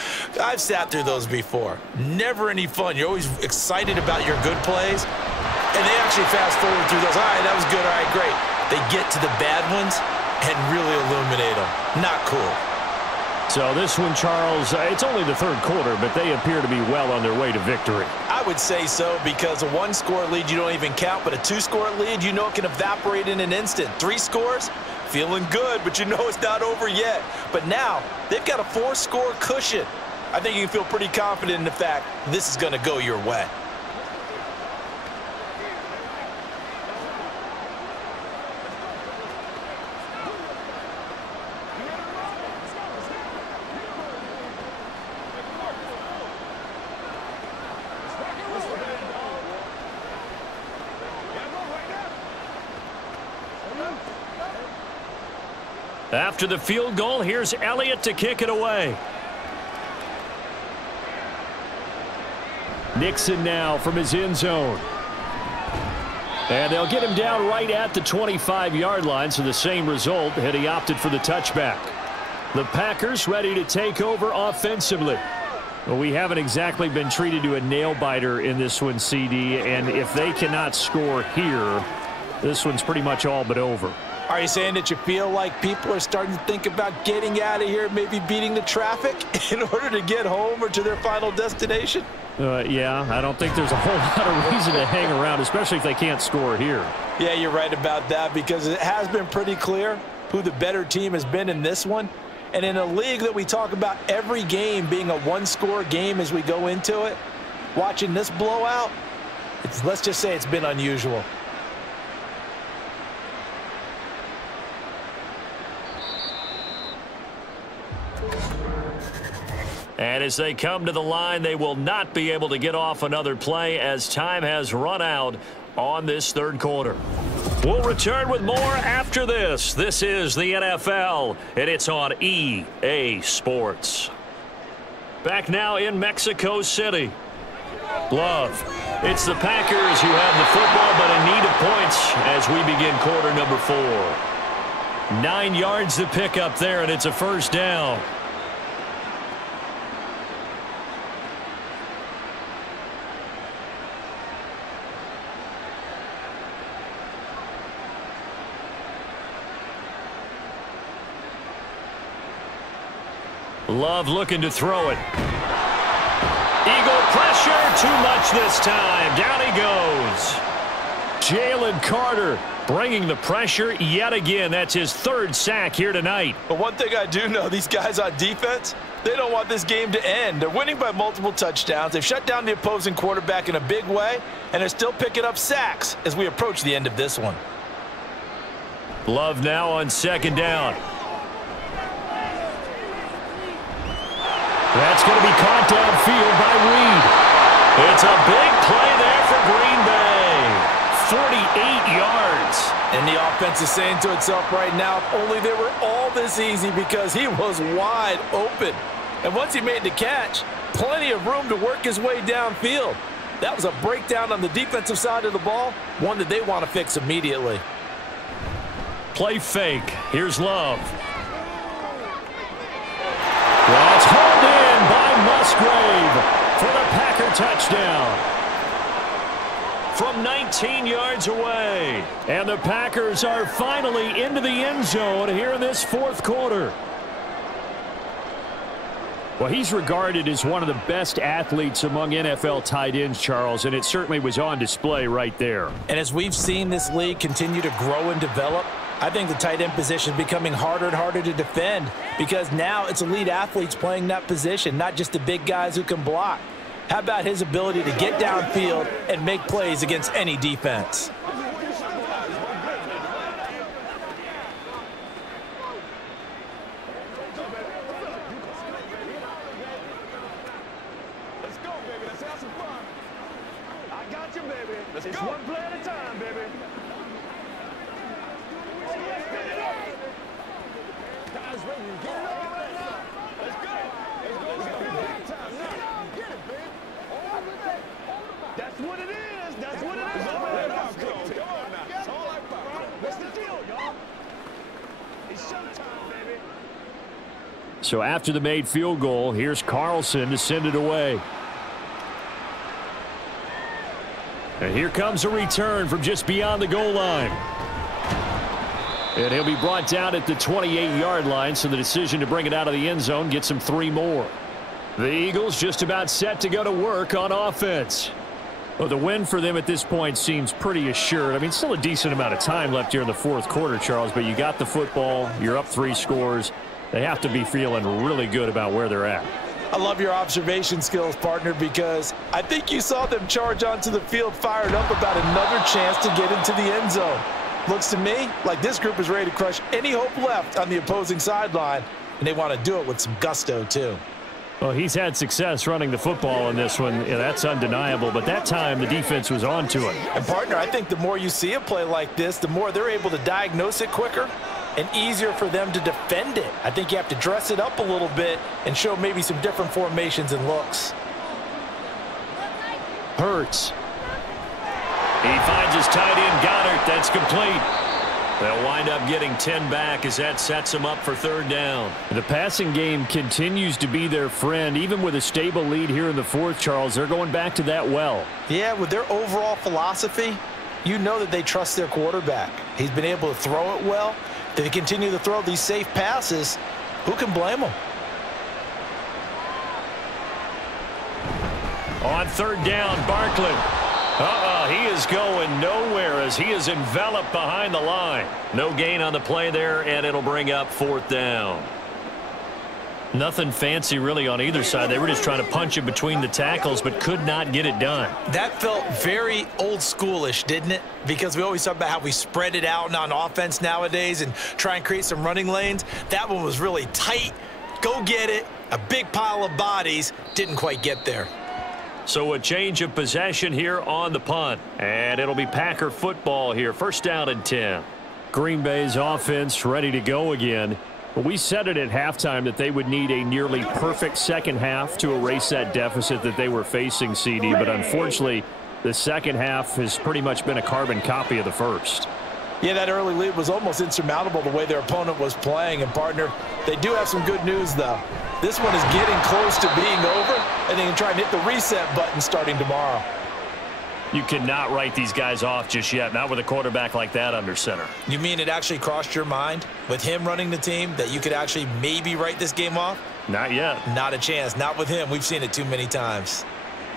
I've sat through those before. Never any fun. You're always excited about your good plays, and they actually fast forward through those. All right, that was good. All right, great. They get to the bad ones and really illuminate them. Not cool. So this one, Charles, it's only the 3rd quarter, but they appear to be well on their way to victory. I would say so, because a 1-score lead you don't even count, but a 2-score lead you know it can evaporate in an instant. 3 scores, feeling good, but you know it's not over yet. But now they've got a 4-score cushion. I think you can feel pretty confident in the fact this is going to go your way. After the field goal, here's Elliott to kick it away. Nixon now from his end zone. And they'll get him down right at the 25-yard line, so the same result had he opted for the touchback. The Packers ready to take over offensively. Well, we haven't exactly been treated to a nail-biter in this one, CD, and if they cannot score here, this one's pretty much all but over. Are you saying that you feel like people are starting to think about getting out of here, maybe beating the traffic in order to get home or to their final destination? Yeah, I don't think there's a whole lot of reason to hang around, especially if they can't score here. Yeah, you're right about that, because it has been pretty clear who the better team has been in this one. And in a league that we talk about every game being a 1-score game as we go into it, watching this blowout, let's just say it's been unusual. And as they come to the line, they will not be able to get off another play as time has run out on this 3rd quarter. We'll return with more after this. This is the NFL, and it's on EA Sports. Back now in Mexico City. Love. It's the Packers who have the football, but in need of points as we begin quarter number 4. 9 yards to pick up there, and it's a 1st down. Love looking to throw it. Eagle pressure, too much this time. Down he goes. Jalen Carter bringing the pressure yet again. That's his 3rd sack here tonight. But one thing I do know, these guys on defense, they don't want this game to end. They're winning by multiple touchdowns. They've shut down the opposing quarterback in a big way, and they're still picking up sacks as we approach the end of this one. Love now on 2nd down. That's going to be caught downfield by Reed. It's a big play there for Green Bay. 48 yards. And the offense is saying to itself right now, if only they were all this easy, because he was wide open. And once he made the catch, plenty of room to work his way downfield. That was a breakdown on the defensive side of the ball, one that they want to fix immediately. Play fake. Here's Love. That's hauled in by Musgrave for the Packer touchdown. From 19 yards away. And the Packers are finally into the end zone here in this fourth quarter. Well, he's regarded as one of the best athletes among NFL tight ends, Charles, and it certainly was on display right there. And as we've seen this league continue to grow and develop, I think the tight end position is becoming harder and harder to defend because now it's elite athletes playing that position, not just the big guys who can block. How about his ability to get downfield and make plays against any defense? Let's go, baby. Let's have some fun. I got you, baby. Let's go. One play at a time, baby. Guys, ready to get it on right now. Let's go. Let's go. Big time now. Get it, baby. That's what it is. That's what it is. Come on now. It's all like that. What's the deal, y'all? It's showtime, baby. So after the made field goal, here's Carlson to send it away. And here comes a return from just beyond the goal line. And he'll be brought down at the 28-yard line, so the decision to bring it out of the end zone gets him 3 more. The Eagles just about set to go to work on offense. Well, the win for them at this point seems pretty assured. I mean, still a decent amount of time left here in the fourth quarter, Charles, but you got the football, you're up 3 scores. They have to be feeling really good about where they're at. I love your observation skills, partner, because I think you saw them charge onto the field fired up about another chance to get into the end zone. Looks to me like this group is ready to crush any hope left on the opposing sideline, and they want to do it with some gusto, too. Well, he's had success running the football in this one. Yeah, that's undeniable, but that time the defense was on to it. And, partner, I think the more you see a play like this, the more they're able to diagnose it quicker and easier for them to defend it. I think you have to dress it up a little bit and show maybe some different formations and looks. Hurts. He finds his tight end, Goddard. That's complete. They'll wind up getting 10 back as that sets them up for 3rd down. The passing game continues to be their friend. Even with a stable lead here in the fourth, Charles, they're going back to that well. Yeah, with their overall philosophy, you know that they trust their quarterback. He's been able to throw it well. If they continue to throw these safe passes, who can blame them? On 3rd down, Barkley. He is going nowhere as he is enveloped behind the line. No gain on the play there, and it'll bring up 4th down. Nothing fancy really on either side. They were just trying to punch it between the tackles, but could not get it done. That felt very old schoolish, didn't it? Because we always talk about how we spread it out on offense nowadays and try and create some running lanes. That one was really tight. Go get it. A big pile of bodies. Didn't quite get there. So a change of possession here on the punt. And it'll be Packer football here. 1st down and 10. Green Bay's offense ready to go again. But we said it at halftime that they would need a nearly perfect second half to erase that deficit that they were facing, CD. But unfortunately, the second half has pretty much been a carbon copy of the first. Yeah, that early lead was almost insurmountable the way their opponent was playing. And, partner, they do have some good news, though. This one is getting close to being over, and they can try and hit the reset button starting tomorrow. You cannot write these guys off just yet, not with a quarterback like that under center. You mean it actually crossed your mind with him running the team that you could actually maybe write this game off? Not yet. Not a chance. Not with him. We've seen it too many times.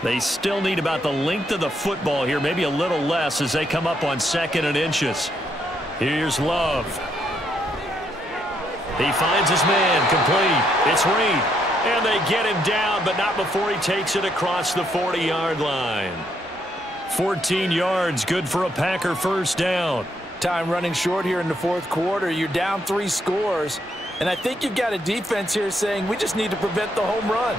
They still need about the length of the football here, maybe a little less as they come up on 2nd and inches. Here's Love. He finds his man, complete. It's Reed. And they get him down, but not before he takes it across the 40-yard line. 14 yards, good for a Packer 1st down. Time running short here in the fourth quarter. You're down 3 scores. And I think you've got a defense here saying we just need to prevent the home run.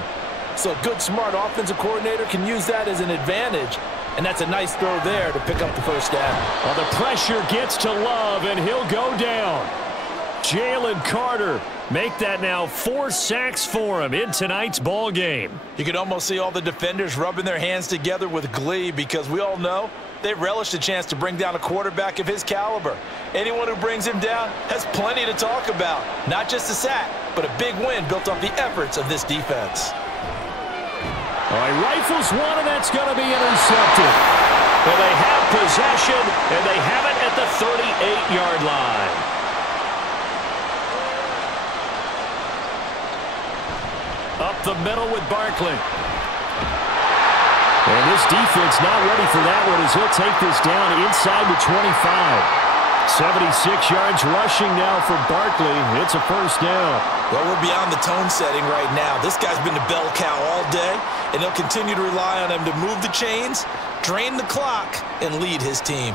So a good, smart offensive coordinator can use that as an advantage. And that's a nice throw there to pick up the 1st down. Well, the pressure gets to Love, and he'll go down. Jalen Carter make that now 4 sacks for him in tonight's ball game. You can almost see all the defenders rubbing their hands together with glee because we all know they relish the chance to bring down a quarterback of his caliber. Anyone who brings him down has plenty to talk about. Not just a sack, but a big win built off the efforts of this defense. All right, rifles one, and that's going to be intercepted. Well, they have possession, and they have it at the 38-yard line. Up the middle with Barkley. And this defense not ready for that one as he'll take this down inside the 25. 76 yards rushing now for Barkley. It's a first down. Well, we're beyond the tone setting right now. This guy's been the bell cow all day, and he'll continue to rely on him to move the chains, drain the clock, and lead his team.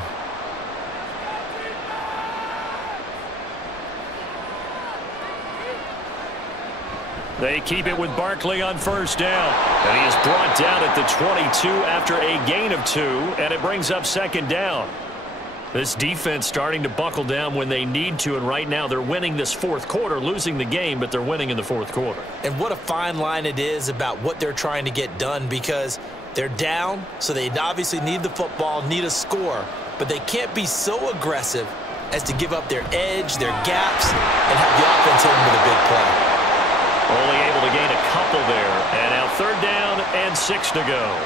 They keep it with Barkley on first down. And he is brought down at the 22 after a gain of 2, and it brings up second down. This defense starting to buckle down when they need to, and right now they're winning this fourth quarter, losing the game, but they're winning in the fourth quarter. And what a fine line it is about what they're trying to get done, because they're down, so they obviously need the football, need a score, but they can't be so aggressive as to give up their edge, their gaps, and have the offense hit them with a big play. Only able to gain a couple there, and now third down and 6 to go.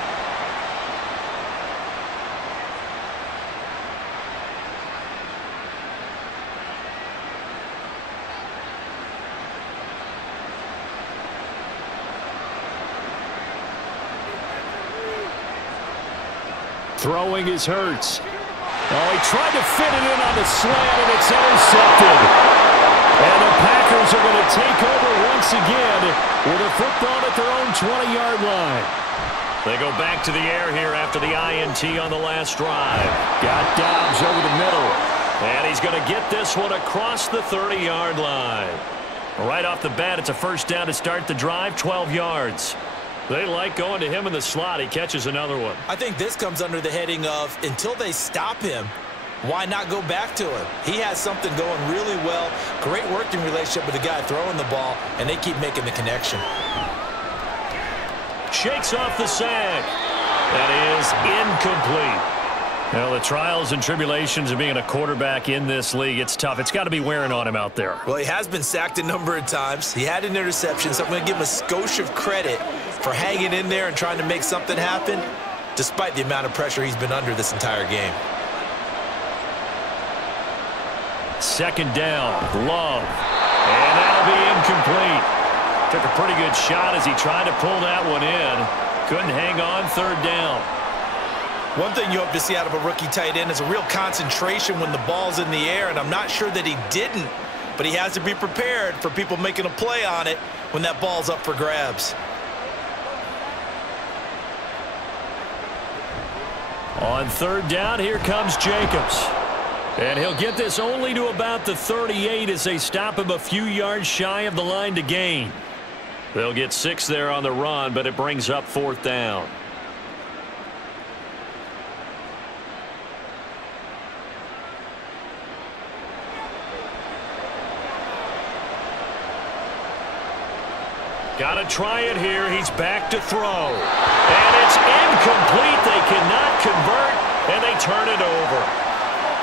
Throwing is Hurts. Oh, he tried to fit it in on the slant, and it's intercepted. And the Packers are going to take over once again with a football at their own 20-yard line. They go back to the air here after the INT on the last drive. Got Dobbs over the middle. And he's going to get this one across the 30-yard line. Right off the bat, it's a first down to start the drive, 12 yards. They like going to him in the slot. He catches another one. I think this comes under the heading of, until they stop him, why not go back to him? He has something going really well. Great working relationship with the guy throwing the ball, and they keep making the connection. Shakes off the sack. That is incomplete. Well, the trials and tribulations of being a quarterback in this league, it's tough. It's got to be wearing on him out there. Well, he has been sacked a number of times. He had an interception, so I'm going to give him a skosh of credit for hanging in there and trying to make something happen, despite the amount of pressure he's been under this entire game. Second down, Love. And that'll be incomplete. Took a pretty good shot as he tried to pull that one in. Couldn't hang on, third down. One thing you hope to see out of a rookie tight end is a real concentration when the ball's in the air, and I'm not sure that he didn't, but he has to be prepared for people making a play on it when that ball's up for grabs. On third down, here comes Jacobs. And he'll get this only to about the 38 as they stop him a few yards shy of the line to gain. They'll get 6 there on the run, but it brings up fourth down. Got to try it here. He's back to throw. And it's incomplete. They cannot convert, and they turn it over.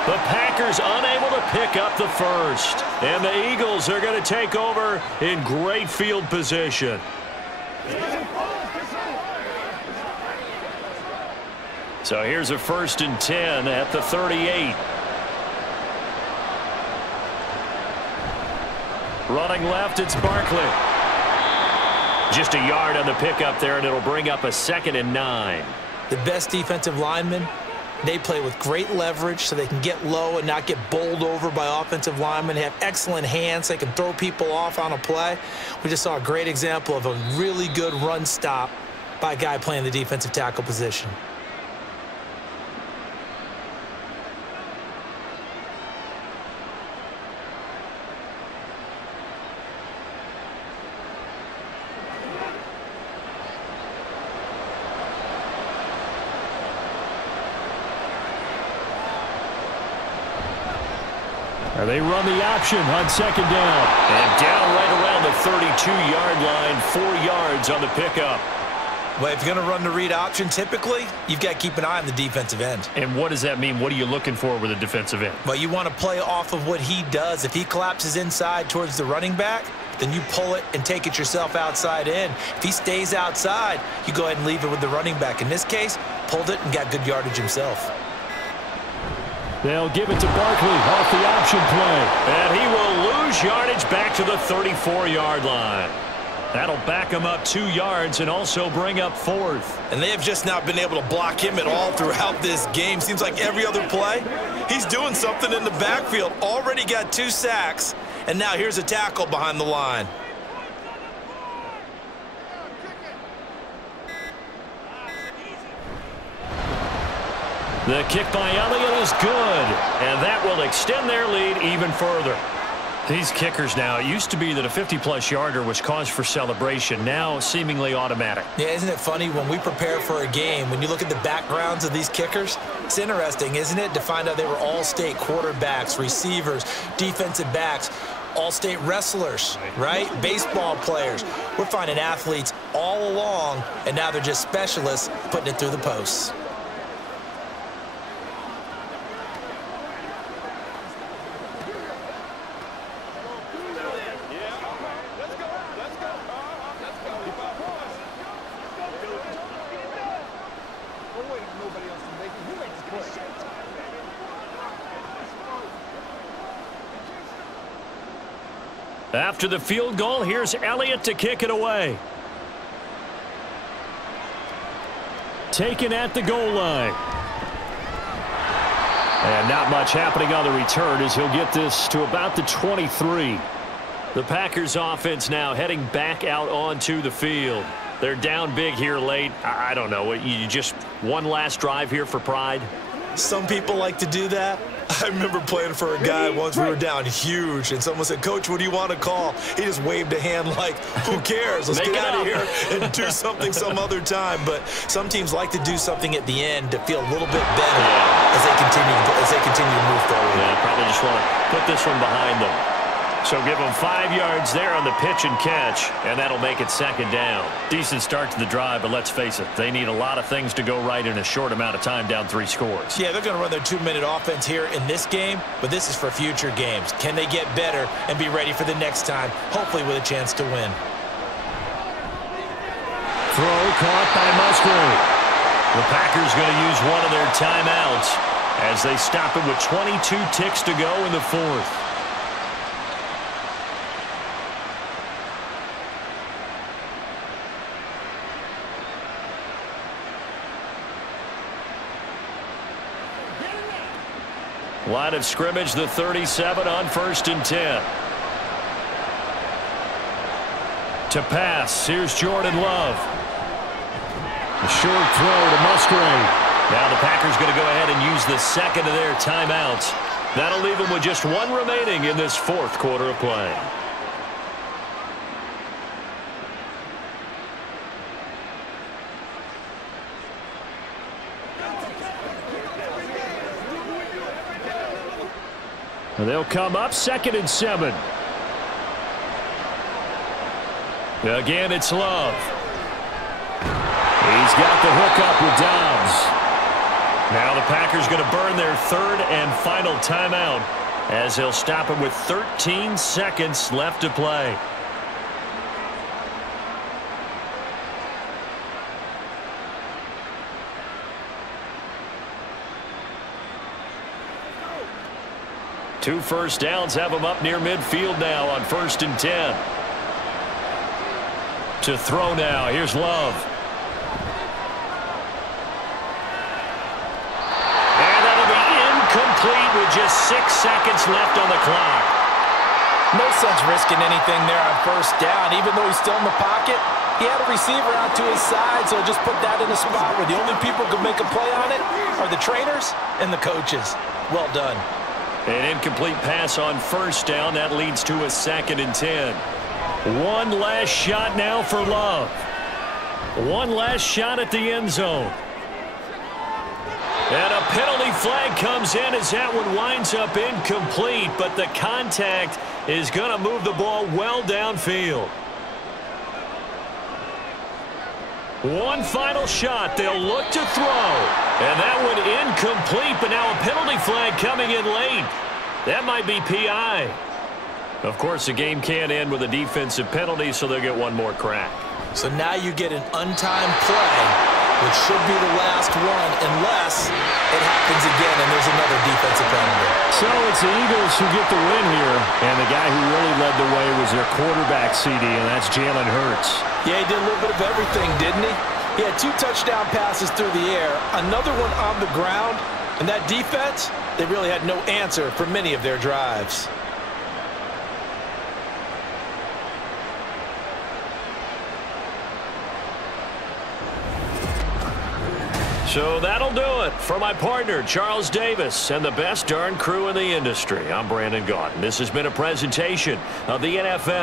The Packers unable to pick up the first. And the Eagles are going to take over in great field position. So here's a 1st and 10 at the 38. Running left, it's Barkley. Just a yard on the pickup there, and it'll bring up a 2nd and 9. The best defensive linemen, they play with great leverage so they can get low and not get bowled over by offensive linemen. They have excellent hands. They can throw people off on a play. We just saw a great example of a really good run stop by a guy playing the defensive tackle position. They run the option on second down. And down right around the 32-yard line, 4 yards on the pickup. Well, if you're going to run the read option, typically, you've got to keep an eye on the defensive end. And what does that mean? What are you looking for with a defensive end? Well, you want to play off of what he does. If he collapses inside towards the running back, then you pull it and take it yourself outside in. If he stays outside, you go ahead and leave it with the running back. In this case, pulled it and got good yardage himself. They'll give it to Barkley off the option play. And he will lose yardage back to the 34-yard line. That'll back him up 2 yards and also bring up 4th. And they have just not been able to block him at all throughout this game. Seems like every other play, he's doing something in the backfield. Already got 2 sacks, and now here's a tackle behind the line. The kick by Elliott is good, and that will extend their lead even further. These kickers now, it used to be that a 50-plus yarder was cause for celebration. Now seemingly automatic. Yeah, isn't it funny when we prepare for a game, when you look at the backgrounds of these kickers, it's interesting, isn't it, to find out they were all-state quarterbacks, receivers, defensive backs, all-state wrestlers, right? Baseball players. We're finding athletes all along, and now they're just specialists putting it through the posts. After the field goal, here's Elliott to kick it away. Taken at the goal line. And not much happening on the return as he'll get this to about the 23. The Packers offense now heading back out onto the field. They're down big here late. I don't know. You just one last drive here for pride? Some people like to do that. I remember playing for a guy once. We were down huge, and someone said, "Coach, what do you want to call?" He just waved a hand like, who cares? Let's get out of here and do something some other time. But some teams like to do something at the end to feel a little bit better as they continue to move forward. Yeah, probably just want to put this one behind them. So give them 5 yards there on the pitch and catch, and that'll make it second down. Decent start to the drive, but let's face it, they need a lot of things to go right in a short amount of time, down 3 scores. Yeah, they're going to run their 2-minute offense here in this game, but this is for future games. Can they get better and be ready for the next time, hopefully with a chance to win? Throw caught by Musgrave. The Packers going to use one of their timeouts as they stop it with 22 ticks to go in the 4th. Line of scrimmage, the 37 on 1st and 10. To pass, here's Jordan Love. A short throw to Musgrave. Now the Packers going to go ahead and use the second of their timeouts. That'll leave them with just 1 remaining in this 4th quarter of play. And they'll come up 2nd and 7. Again, it's Love. He's got the hook up with Dobbs. Now the Packers going to burn their 3rd and final timeout as they'll stop it with 13 seconds left to play. Two first downs have them up near midfield now on 1st and 10. To throw now, here's Love. And that'll be incomplete with just 6 seconds left on the clock. No sense risking anything there on 1st down. Even though he's still in the pocket, he had a receiver out to his side, so just put that in a spot where the only people who can make a play on it are the trainers and the coaches. Well done. An incomplete pass on 1st down. That leads to a 2nd and 10. One last shot now for Love. One last shot at the end zone. And a penalty flag comes in as that one winds up incomplete, but the contact is going to move the ball well downfield. One final shot. They'll look to throw. And that one incomplete, but now a penalty flag coming in late. That might be PI. Of course, the game can't end with a defensive penalty, so they'll get one more crack. So now you get an untimed play, which should be the last one, unless it happens again and there's another defensive penalty. So it's the Eagles who get the win here, and the guy who really led the way was their quarterback, CD, and that's Jalen Hurts. Yeah, he did a little bit of everything, didn't he? He had 2 touchdown passes through the air, another one on the ground, and that defense, they really had no answer for many of their drives. So that'll do it for my partner, Charles Davis, and the best darn crew in the industry. I'm Brandon Gaudin. This has been a presentation of the NFL.